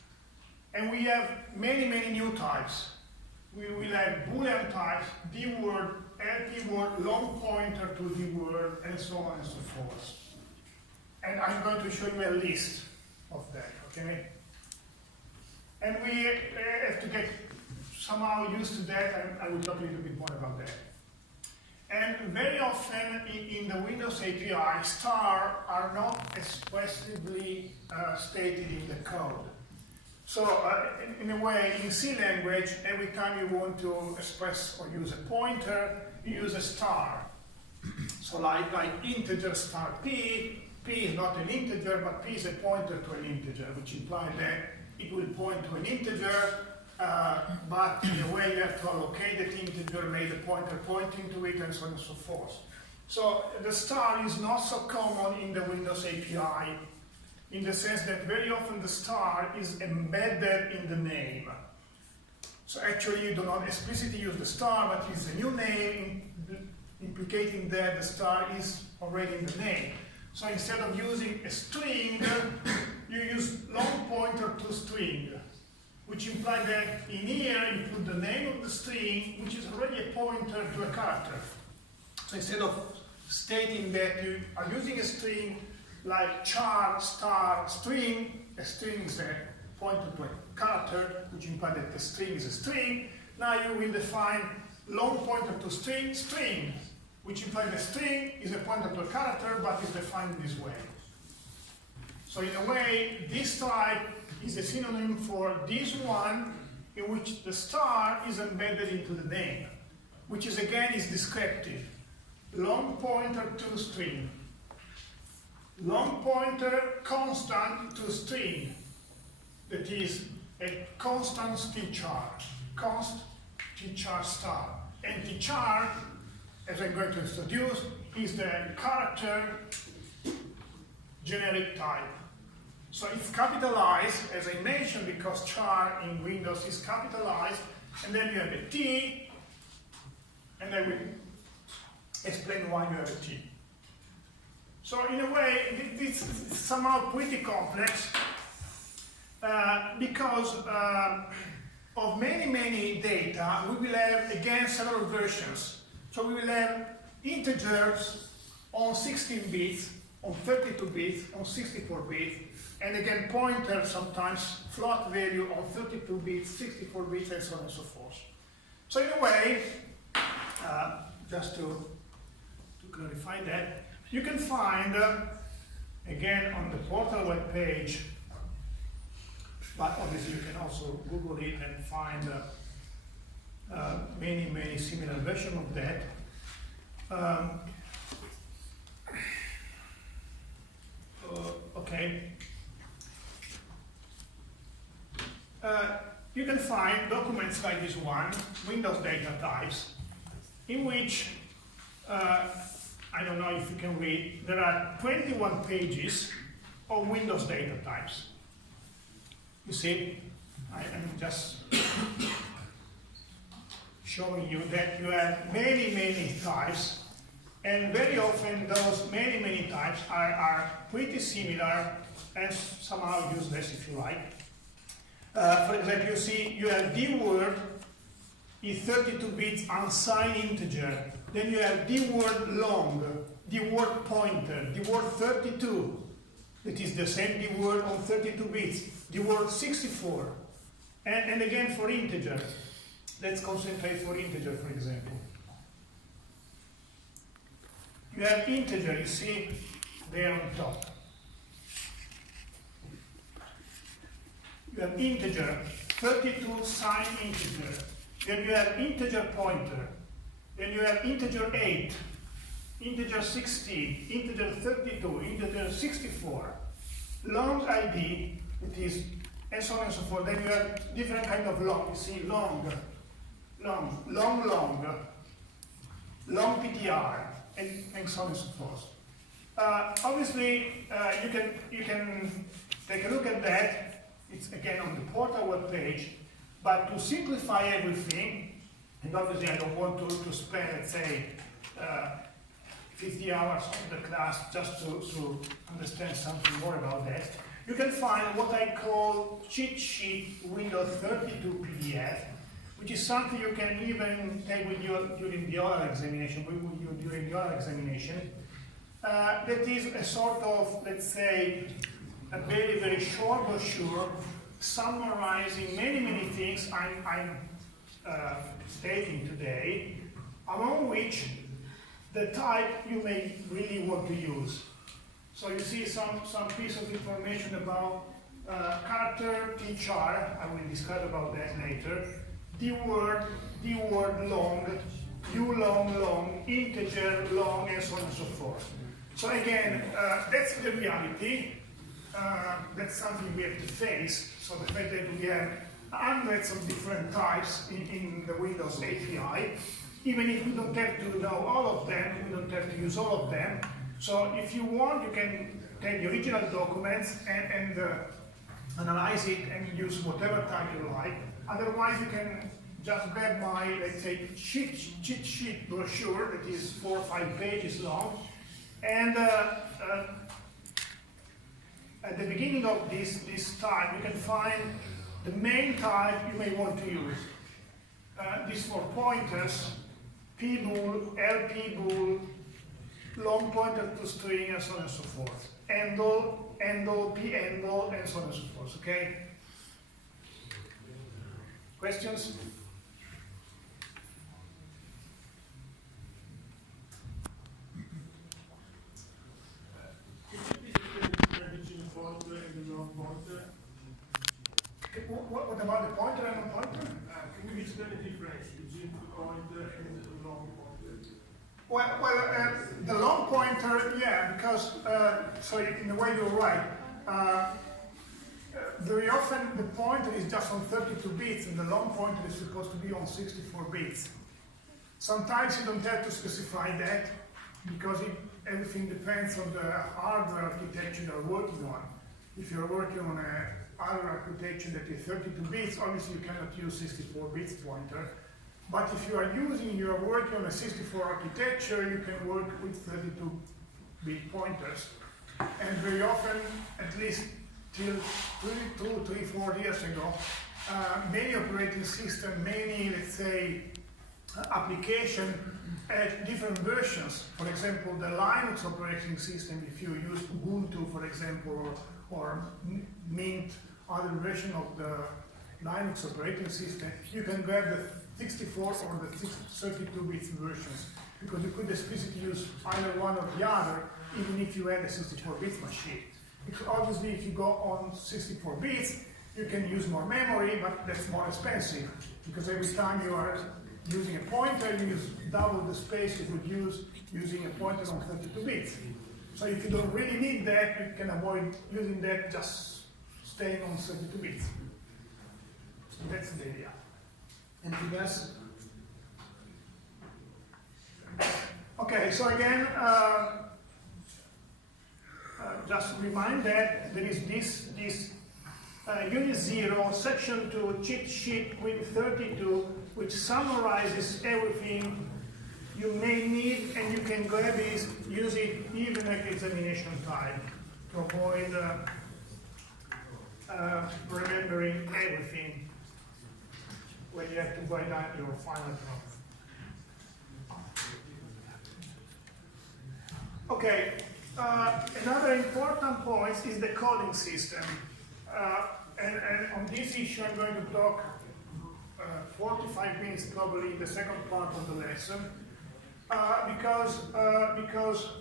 And we have many new types. We will have Boolean types, dword, LP word, long pointer to the word, and so on and so forth. And I'm going to show you a list of that, okay? And we have to get somehow used to that, and I will talk a little bit more about that. And very often in the Windows API, star are not expressively stated in the code. So in a way, in C language, every time you want to express or use a pointer, you use a star. So like integer star p is not an integer, but p is a pointer to an integer, which implies that it will point to an integer, but in a way you have to allocate that integer, make the pointer pointing to it, and so on and so forth. So the star is not so common in the Windows API, in the sense that very often the star is embedded in the name. So actually you do not explicitly use the star, but it's a new name, implicating that the star is already in the name. So instead of using a string, you use long pointer to string, which implies that in here you put the name of the string, which is already a pointer to a character. So instead of stating that you are using a string like char, star, string, a string is a pointer to a character, which implies that the string is a string. Now you will define long pointer to string, string, which implies the string is a pointer to a character, but is defined this way. So in a way, this type is a synonym for this one, in which the star is embedded into the name, which is again is descriptive. Long pointer to string. Long pointer constant to string. That is a constant tchar. Const tchar star. And tchar, as I'm going to introduce, is the character generic type. So it's capitalized, as I mentioned, because char in Windows is capitalized, and then you have a T, and I will explain why you have a T. So in a way, this is somehow pretty complex, because of many data, we will have, again, several versions. So we will have integers on 16 bits, on 32 bits, on 64 bits, and again pointers sometimes, float value on 32 bits, 64 bits, and so on and so forth. So in a way, just to clarify that, you can find, again on the portal web page, but obviously you can also Google it and find many similar versions of that. Okay. You can find documents like this one, Windows data types, in which, I don't know if you can read, there are 21 pages of Windows data types. You see, I'm just showing you that you have many types, and very often those many types are pretty similar and somehow useless if you like. For example, you see you have dword is 32 bits unsigned integer. Then you have dword long, dword pointer, dword 32. That is the same dword on 32 bits. Dword 64. And again for integer. Let's concentrate for integer, for example. You have integer, you see, there on top. You have integer, 32 signed integer. Then you have integer pointer. Then you have integer 8, integer 16, integer 32, integer 64. Long ID, it is, and so on and so forth. Then you have different kind of long. You see, long PTR, and so on and so forth. Obviously, you can take a look at that. It's again on the portal web page. But to simplify everything, and obviously I don't want to spend, let's say, 50 hours of the class just to understand something more about that, you can find what I call cheat sheet Windows 32 PDF, which is something you can even take with you during the oral examination, that is a sort of, let's say, a very short brochure summarizing many things I'm stating today, among which the type you may really want to use. So you see some piece of information about character tchar, I will describe about that later, dword long, long, integer long, and so on and so forth. So again, that's the reality. That's something we have to face. So the fact that we have hundreds of different types in the Windows API, even if we don't have to know all of them, we don't have to use all of them. So if you want, you can take the original documents and analyze it and use whatever type you like. Otherwise, you can just grab my, let's say, cheat sheet brochure that is 4 or 5 pages long, and at the beginning of this type, you can find the main type you may want to use. These 4 pointers, pbool, lpbool, long pointer to string, and so on and so forth. Endl, pendle, and so on and so forth, okay? Questions? What about the pointer and the pointer? The long pointer, yeah, because, so in a way you're right. Very often the pointer is just on 32 bits and the long pointer is supposed to be on 64 bits. Sometimes you don't have to specify that because everything depends on the hardware architecture you're working on. If you're working on a hardware architecture that is 32 bits, obviously you cannot use 64 bits pointer. But if you are working on a 64 architecture, you can work with 32-bit pointers. And very often, at least till 2, 3, 4 years ago, many operating systems, many, let's say, application had different versions. For example, the Linux operating system, if you use Ubuntu, for example, or Mint, other version of the Linux operating system, you can grab the 64 or the 32-bit versions, because you could explicitly use either one or the other, even if you had a 64-bit machine. Because obviously, if you go on 64 bits, you can use more memory, but that's more expensive, because every time you are using a pointer, you use double the space you would use using a pointer on 32 bits. So if you don't really need that, you can avoid using that, just staying on 32 bits. So that's the idea. Anything else? Okay, so again, just remind that there is this Unit 0, Section 2, cheat sheet with 32, which summarizes everything you may need, and you can grab it, use it even at examination time to avoid remembering everything when you have to write down your final prompt. Okay, another important point is the coding system. And on this issue I'm going to talk 45 minutes probably in the second part of the lesson. Because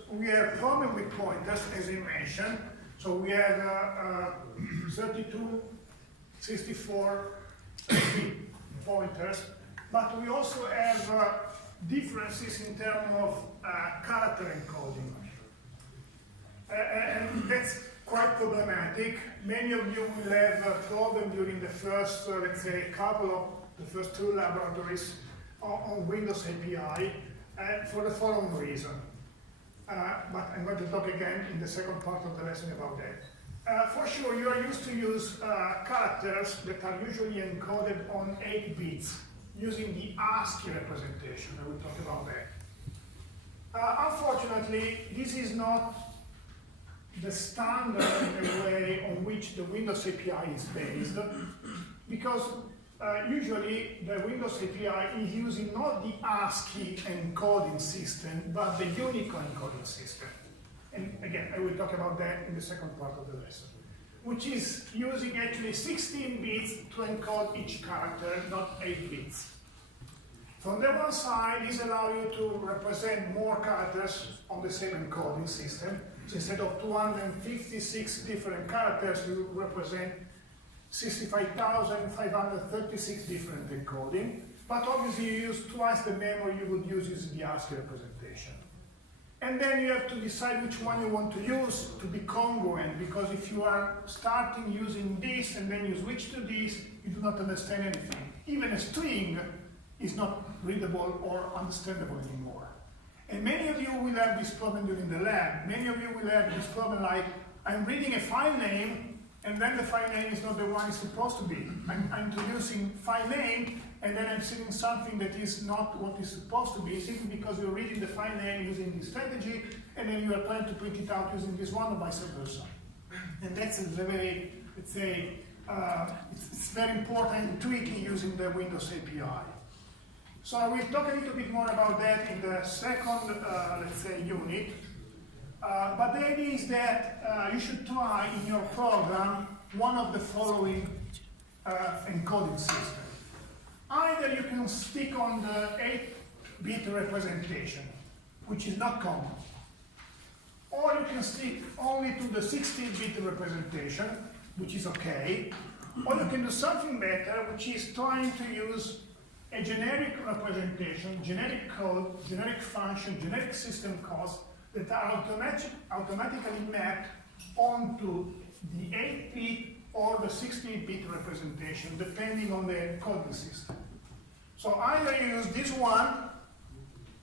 we have a problem with pointers, as I mentioned. So we have 32, 64 pointers, but we also have differences in terms of character encoding. And that's quite problematic. Many of you will have a problem during the first, let's say, the first two laboratories on Windows API. For the following reason, but I'm going to talk again in the second part of the lesson about that. For sure, you are used to use characters that are usually encoded on 8 bits using the ASCII representation. I will talk about that. Unfortunately, this is not the standard in a way on which the Windows API is based, because usually the Windows API is using not the ASCII encoding system, but the Unicode encoding system. And again, I will talk about that in the second part of the lesson, which is using actually 16 bits to encode each character, not 8 bits. From the one side, this allows you to represent more characters on the same encoding system. So instead of 256 different characters, you represent 65,536 different encoding, but obviously you use twice the memory you would use using the ASCII representation. And then you have to decide which one you want to use to be congruent, because if you are starting using this and then you switch to this, you do not understand anything. Even a string is not readable or understandable anymore. And many of you will have this problem during the lab. Many of you will have this problem like, I'm reading a file name, and then the file name is not the one it's supposed to be. I'm introducing file name, and then I'm seeing something that is not what it's supposed to be, simply because you're reading the file name using this strategy, and then you are trying to print it out using this one, or vice versa. And that's a very, let's say, it's very important and tricky using the Windows API. So I will talk a little bit more about that in the second, let's say, unit. But the idea is that you should try in your program one of the following encoding systems. Either you can stick on the 8-bit representation, which is not common, or you can stick only to the 16-bit representation, which is okay, or you can do something better, which is trying to use a generic representation, generic code, generic function, generic system calls that are automatically mapped onto the 8-bit or the 16-bit representation, depending on the coding system. So either you use this one,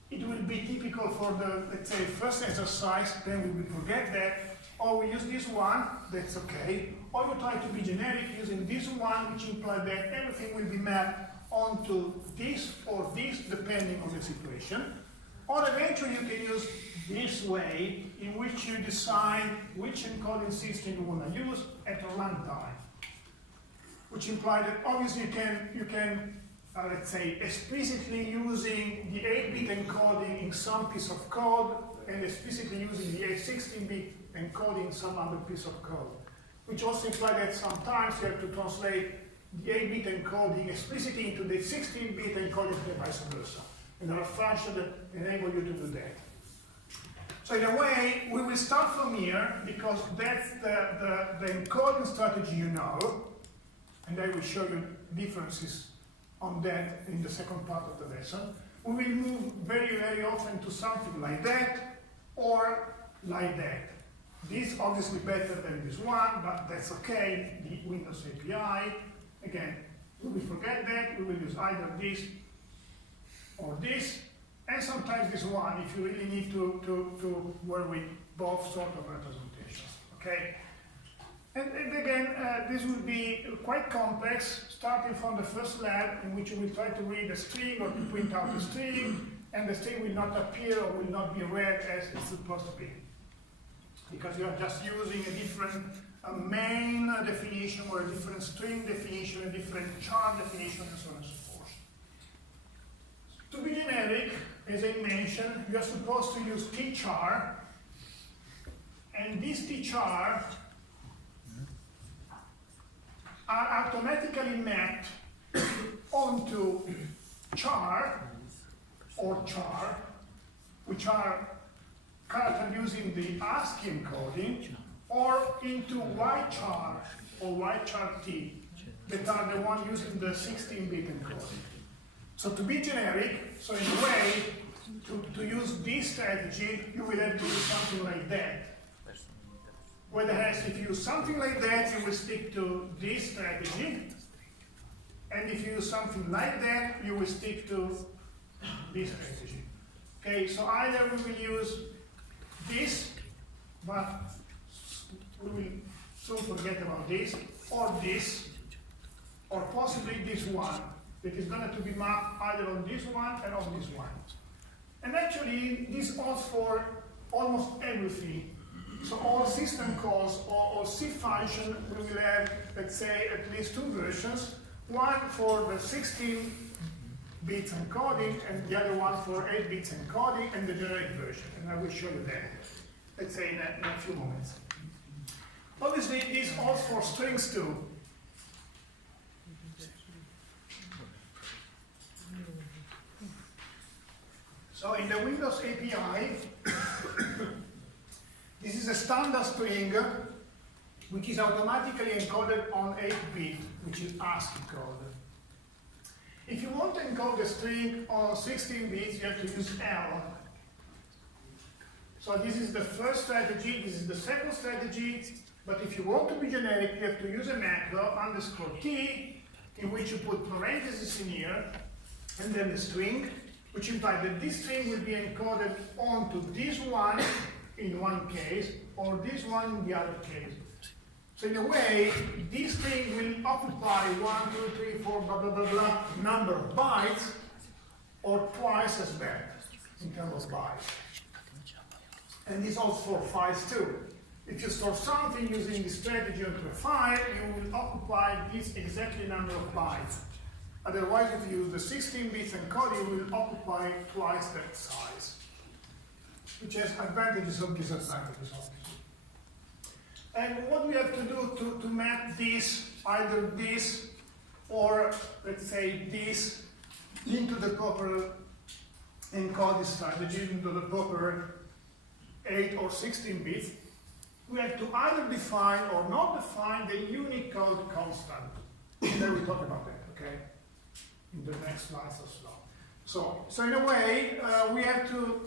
it will be typical for the, let's say, first exercise, then we will forget that, or we use this one, that's okay, or we try to be generic using this one, which implies that everything will be mapped onto this or this, depending on the situation. Or eventually you can use this way, in which you decide which encoding system you want to use at a runtime. Which implies that obviously you can let's say, explicitly using the 8-bit encoding in some piece of code, and explicitly using the 16-bit encoding in some other piece of code. Which also implies that sometimes you have to translate the 8-bit encoding explicitly into the 16-bit encoding and vice versa. And there are functions that enable you to do that. So in a way, we will start from here, because that's the encoding strategy you know, and I will show you differences on that in the second part of the lesson. We will move very, very often to something like that, or like that. This obviously better than this one, but that's okay, the Windows API. Again, we will forget that, we will use either this or this, and sometimes this one if you really need to work with both sort of representations, okay? And again, this will be quite complex, starting from the first lab, in which you will try to read a string or to print out a string, and the string will not appear or will not be read as it's supposed to be. Because you are just using a different main definition, or a different string definition, a different char definition, and so on and so forth. To be generic, as I mentioned, you are supposed to use tchar, and this tchar are automatically mapped onto char or char, which are charactered using the ASCII encoding, or into ychar or ychart, that are the one using the 16-bit encoding. So to be generic, so in a way, to use this strategy, you will have to do something like that. Whereas if you use something like that, you will stick to this strategy. And if you use something like that, you will stick to this strategy. Okay, so either we will use this, but we will soon forget about this, or possibly this one, that is going to be mapped either on this one and on this one. And actually, this holds for almost everything. So all system calls or all C function, we will have, let's say, at least two versions. One for the 16 bits encoding, and the other one for 8 bits encoding, and the generic version. And I will show you that, let's say, in a few moments. Obviously, this holds for strings too. So in the Windows API, this is a standard string which is automatically encoded on 8-bit, which is ASCII code. If you want to encode a string on 16 bits, you have to use L. So this is the first strategy, this is the second strategy, but if you want to be generic, you have to use a macro _t, in which you put parentheses in here, and then the string, which implies that this string will be encoded onto this one in one case, or this one in the other case. So in a way, this string will occupy 1, 2, 3, 4, blah, blah, blah, blah, number of bytes, or twice as that in terms of bytes. And this holds for files too. If you store something using this strategy onto a file, you will occupy this exactly number of bytes. Otherwise, if you use the 16 bits encoding, you will occupy twice that size, which has advantages and disadvantages, obviously. And what we have to do to map this, either this or, let's say, this, into the proper encoding strategy, into the proper 8 or 16 bits, we have to either define or not define the Unicode constant. And then we talk about that, okay? in the next slides as well. So in a way, we have to,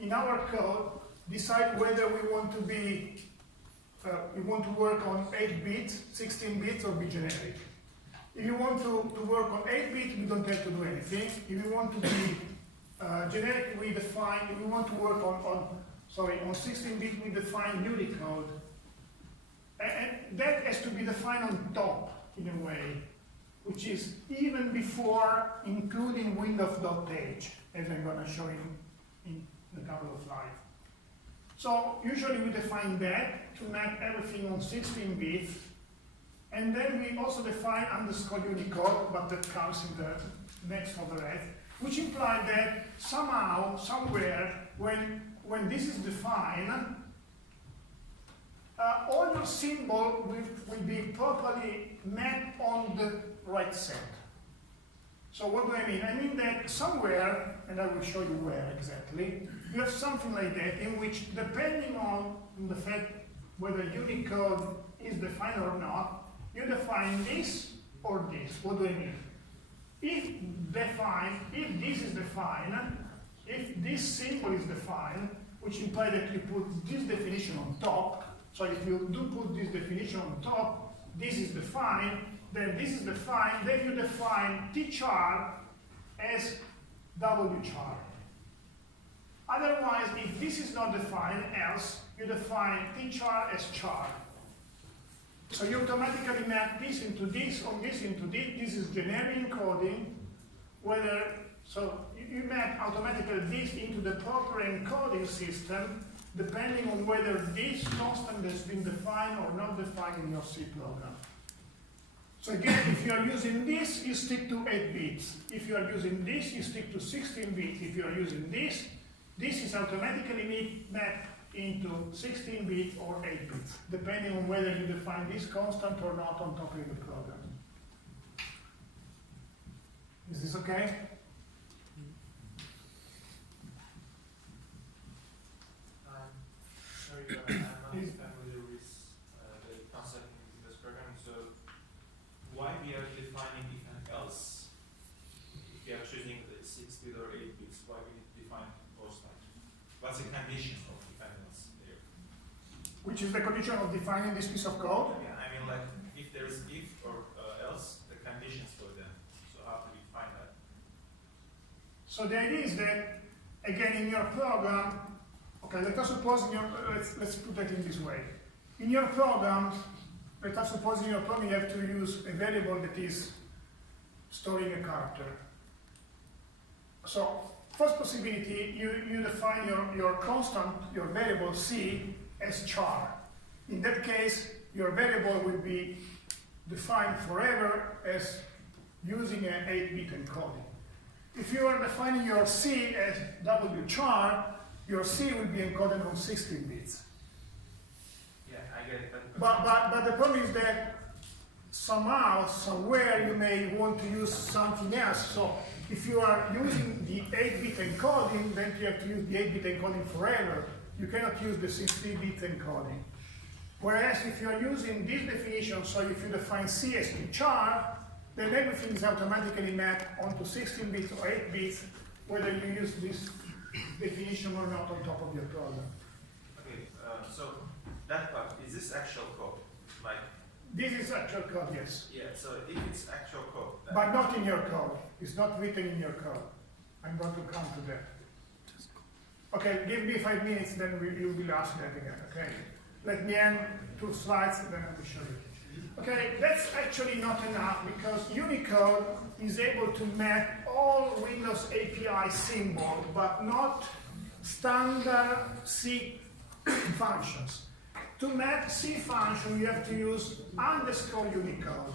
in our code, decide whether we want to be, we want to work on 8-bit, 16-bit, or be generic. If you want to work on 8-bit, we don't have to do anything. If you want to be generic, we define, if we want to work on 16-bit, we define Unicode. And that has to be defined on top, in a way, which is even before including Windows.h, as I'm going to show you in a couple of slides. So usually we define that to map everything on 16-bit, and then we also define underscore Unicode, but that comes in the next overhead, which implies that somehow, somewhere, when this is defined, all your symbol will be properly mapped on the right set. So what do I mean? I mean that somewhere, and I will show you where exactly, you have something like that in which, depending on the fact whether Unicode is defined or not, you define this or this. What do I mean? If this is defined, if this symbol is defined, which implies that you put this definition on top, so if you do put this definition on top, this is defined, then this is defined, then you define tchar as wchar. Otherwise, if this is not defined, else, you define tchar as char. So you automatically map this into this, or this into this. This is generic encoding. So you map automatically this into the proper encoding system, depending on whether this constant has been defined or not defined in your C program. So again, if you are using this, you stick to 8 bits. If you are using this, you stick to 16 bits. If you are using this, this is automatically mapped into 16-bit or 8-bit, depending on whether you define this constant or not on top of the program. Is this okay? Sorry, but I'm not familiar with the concept in this programming. So why we are defining if and else? If we are choosing the 6-bit or 8 bits, why we need to define those types? What's the condition of if and else there? Which is the condition of defining this piece of code? Yeah, I mean, like if there is if or else, the conditions for them. So how do we define that? So the idea is that, again, in your program, okay, let us suppose in your, let's put that in this way. In your program, let us suppose in your program you have to use a variable that is storing a character. So, first possibility, you define your constant, your variable C as char. In that case, your variable will be defined forever as using an 8-bit encoding. If you are defining your C as wchar, your C will be encoded on 16 bits. Yeah, I get it. But the problem is that somehow, somewhere, you may want to use something else. So if you are using the 8-bit encoding, then you have to use the 8-bit encoding forever. You cannot use the 16-bit encoding. Whereas if you are using this definition, so if you define C as char, then everything is automatically mapped onto 16 bits or 8 bits, whether you use this definition or not on top of your program. Okay, so that part, is this actual code? Like, This is actual code, yes. yeah, so if it's actual code, then But not in your code. It's not written in your code. I'm going to come to that. Okay, give me 5 minutes, then you will ask that again, okay? Let me end 2 slides, and then I will show you. Okay, that's actually not enough, because Unicode is able to map all Windows API symbols, but not standard C functions. To map C function, you have to use underscore Unicode.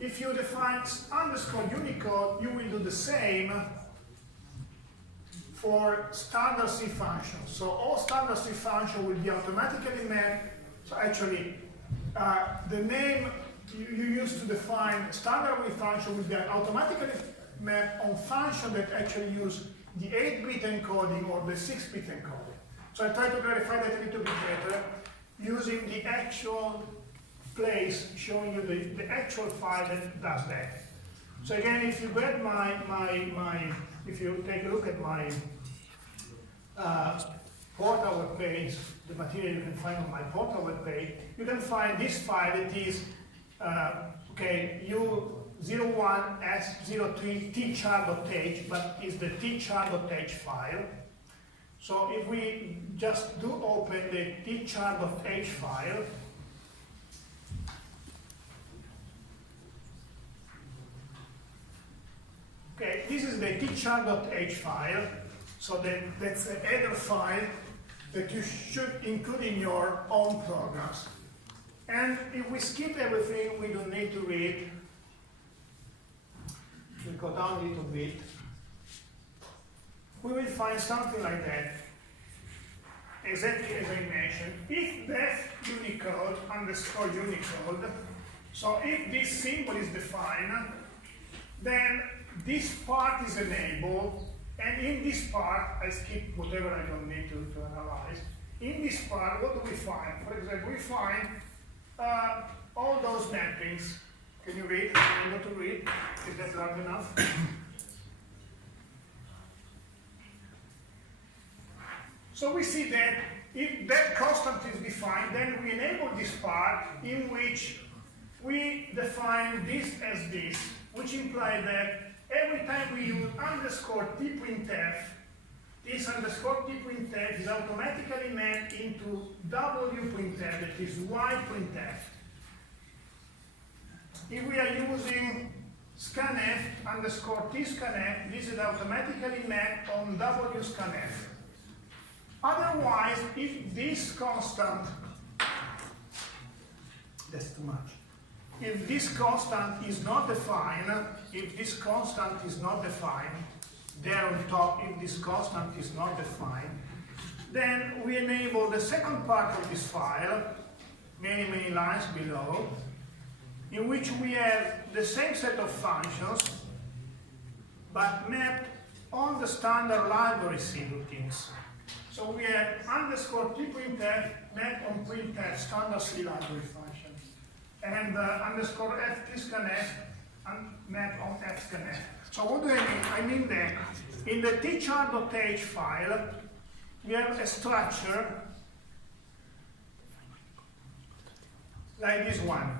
If you define underscore Unicode, you will do the same for standard C functions. So all standard C functions will be automatically mapped. So actually, the name you use to define standard C function will be automatically mapped on functions that actually use the 8-bit encoding or the 6-bit encoding. So I try to clarify that a little bit better using the actual place, showing you the actual file that does that. So again, if you get if you take a look at my portal web page, the material you can find on my portal web page, you can find this file. It is U01S03 tchar.h, but it's the tchar.h file. So if we just do open the tchar.h file, okay, this is the tchar.h file. So that's a header file that you should include in your own programs. And if we skip everything, we don't need to read. We go down a little bit. We will find something like that. Exactly as I mentioned. If def Unicode underscore Unicode, so if this symbol is defined, then this part is enabled. And in this part, I skip whatever I don't need to analyze. In this part, what do we find? For example, we find all those mappings. Can you read? Can you go to read? Is that loud enough? So we see that if that constant is defined, then we enable this part in which we define this as this, which implies that every time we use underscore tprintf, this underscore tprintf is automatically mapped into wprintf, that is yprintf. If we are using scanf underscore tscanf, this is automatically mapped on wscanf. Otherwise, if this constant, that's too much. If this constant is not defined, there on top, if this constant is not defined, then we enable the second part of this file, many lines below, in which we have the same set of functions, but mapped on the standard library subroutines. So we have underscore tprintf mapped on printf standard C library function, and underscore ftscanf mapped on fscanf. So what do I mean? I mean that in the tchar.h file, we have a structure like this one.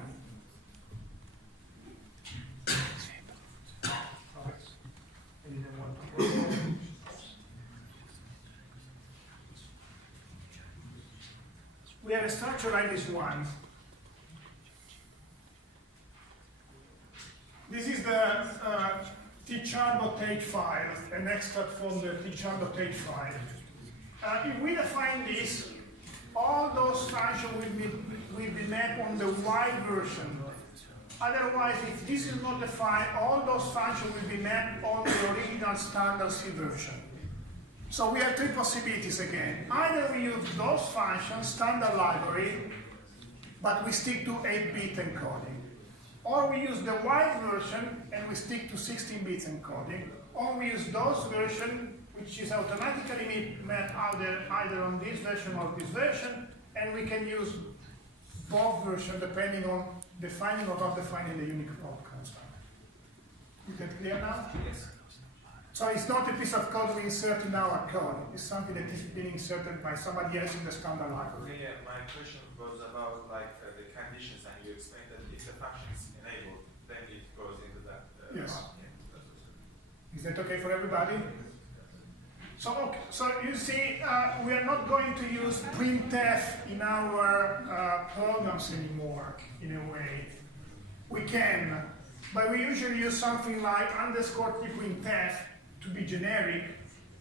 We have a structure like this one. This is the tchar.h file, an extract from the tchar.h file. If we define this, all those functions will be mapped on the Y version. Otherwise, if this is not defined, all those functions will be mapped on the original standard C version. So we have three possibilities again. Either we use those functions, standard library, but we stick to 8-bit encoding. Or we use the Y version and we stick to 16 bits encoding. Or we use those version, which is automatically mapped either on this version or this version, and we can use both versions depending on defining or not defining the Unicode constant. Is that clear now? Yes. So it's not a piece of code we insert in our code. It's something that is being inserted by somebody else in the standard library. Okay, yeah, my question was about the conditions, and you explained that if the function is enabled, then it goes into that. Yes. Part. Yeah, Is that okay for everybody? So you see, we are not going to use printf in our programs anymore, in a way. We can, but we usually use something like underscore tprintf to be generic,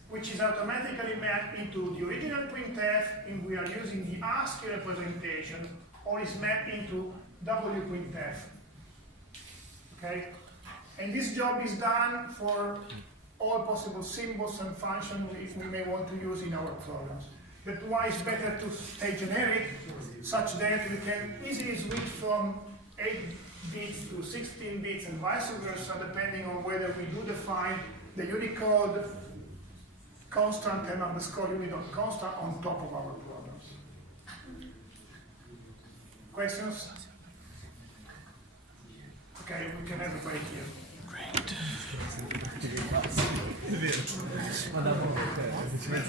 which is automatically mapped into the original printf, and we are using the ASCII representation, or is mapped into wprintf. Okay? And this job is done for all possible symbols and functions if we may want to use in our programs. But why it's better to stay generic, such that we can easily switch from 8 bits to 16 bits and vice versa, depending on whether we do define the Unicode constant and underscore Unicode constant on top of our programs. Questions? Okay, we can have a break here. right.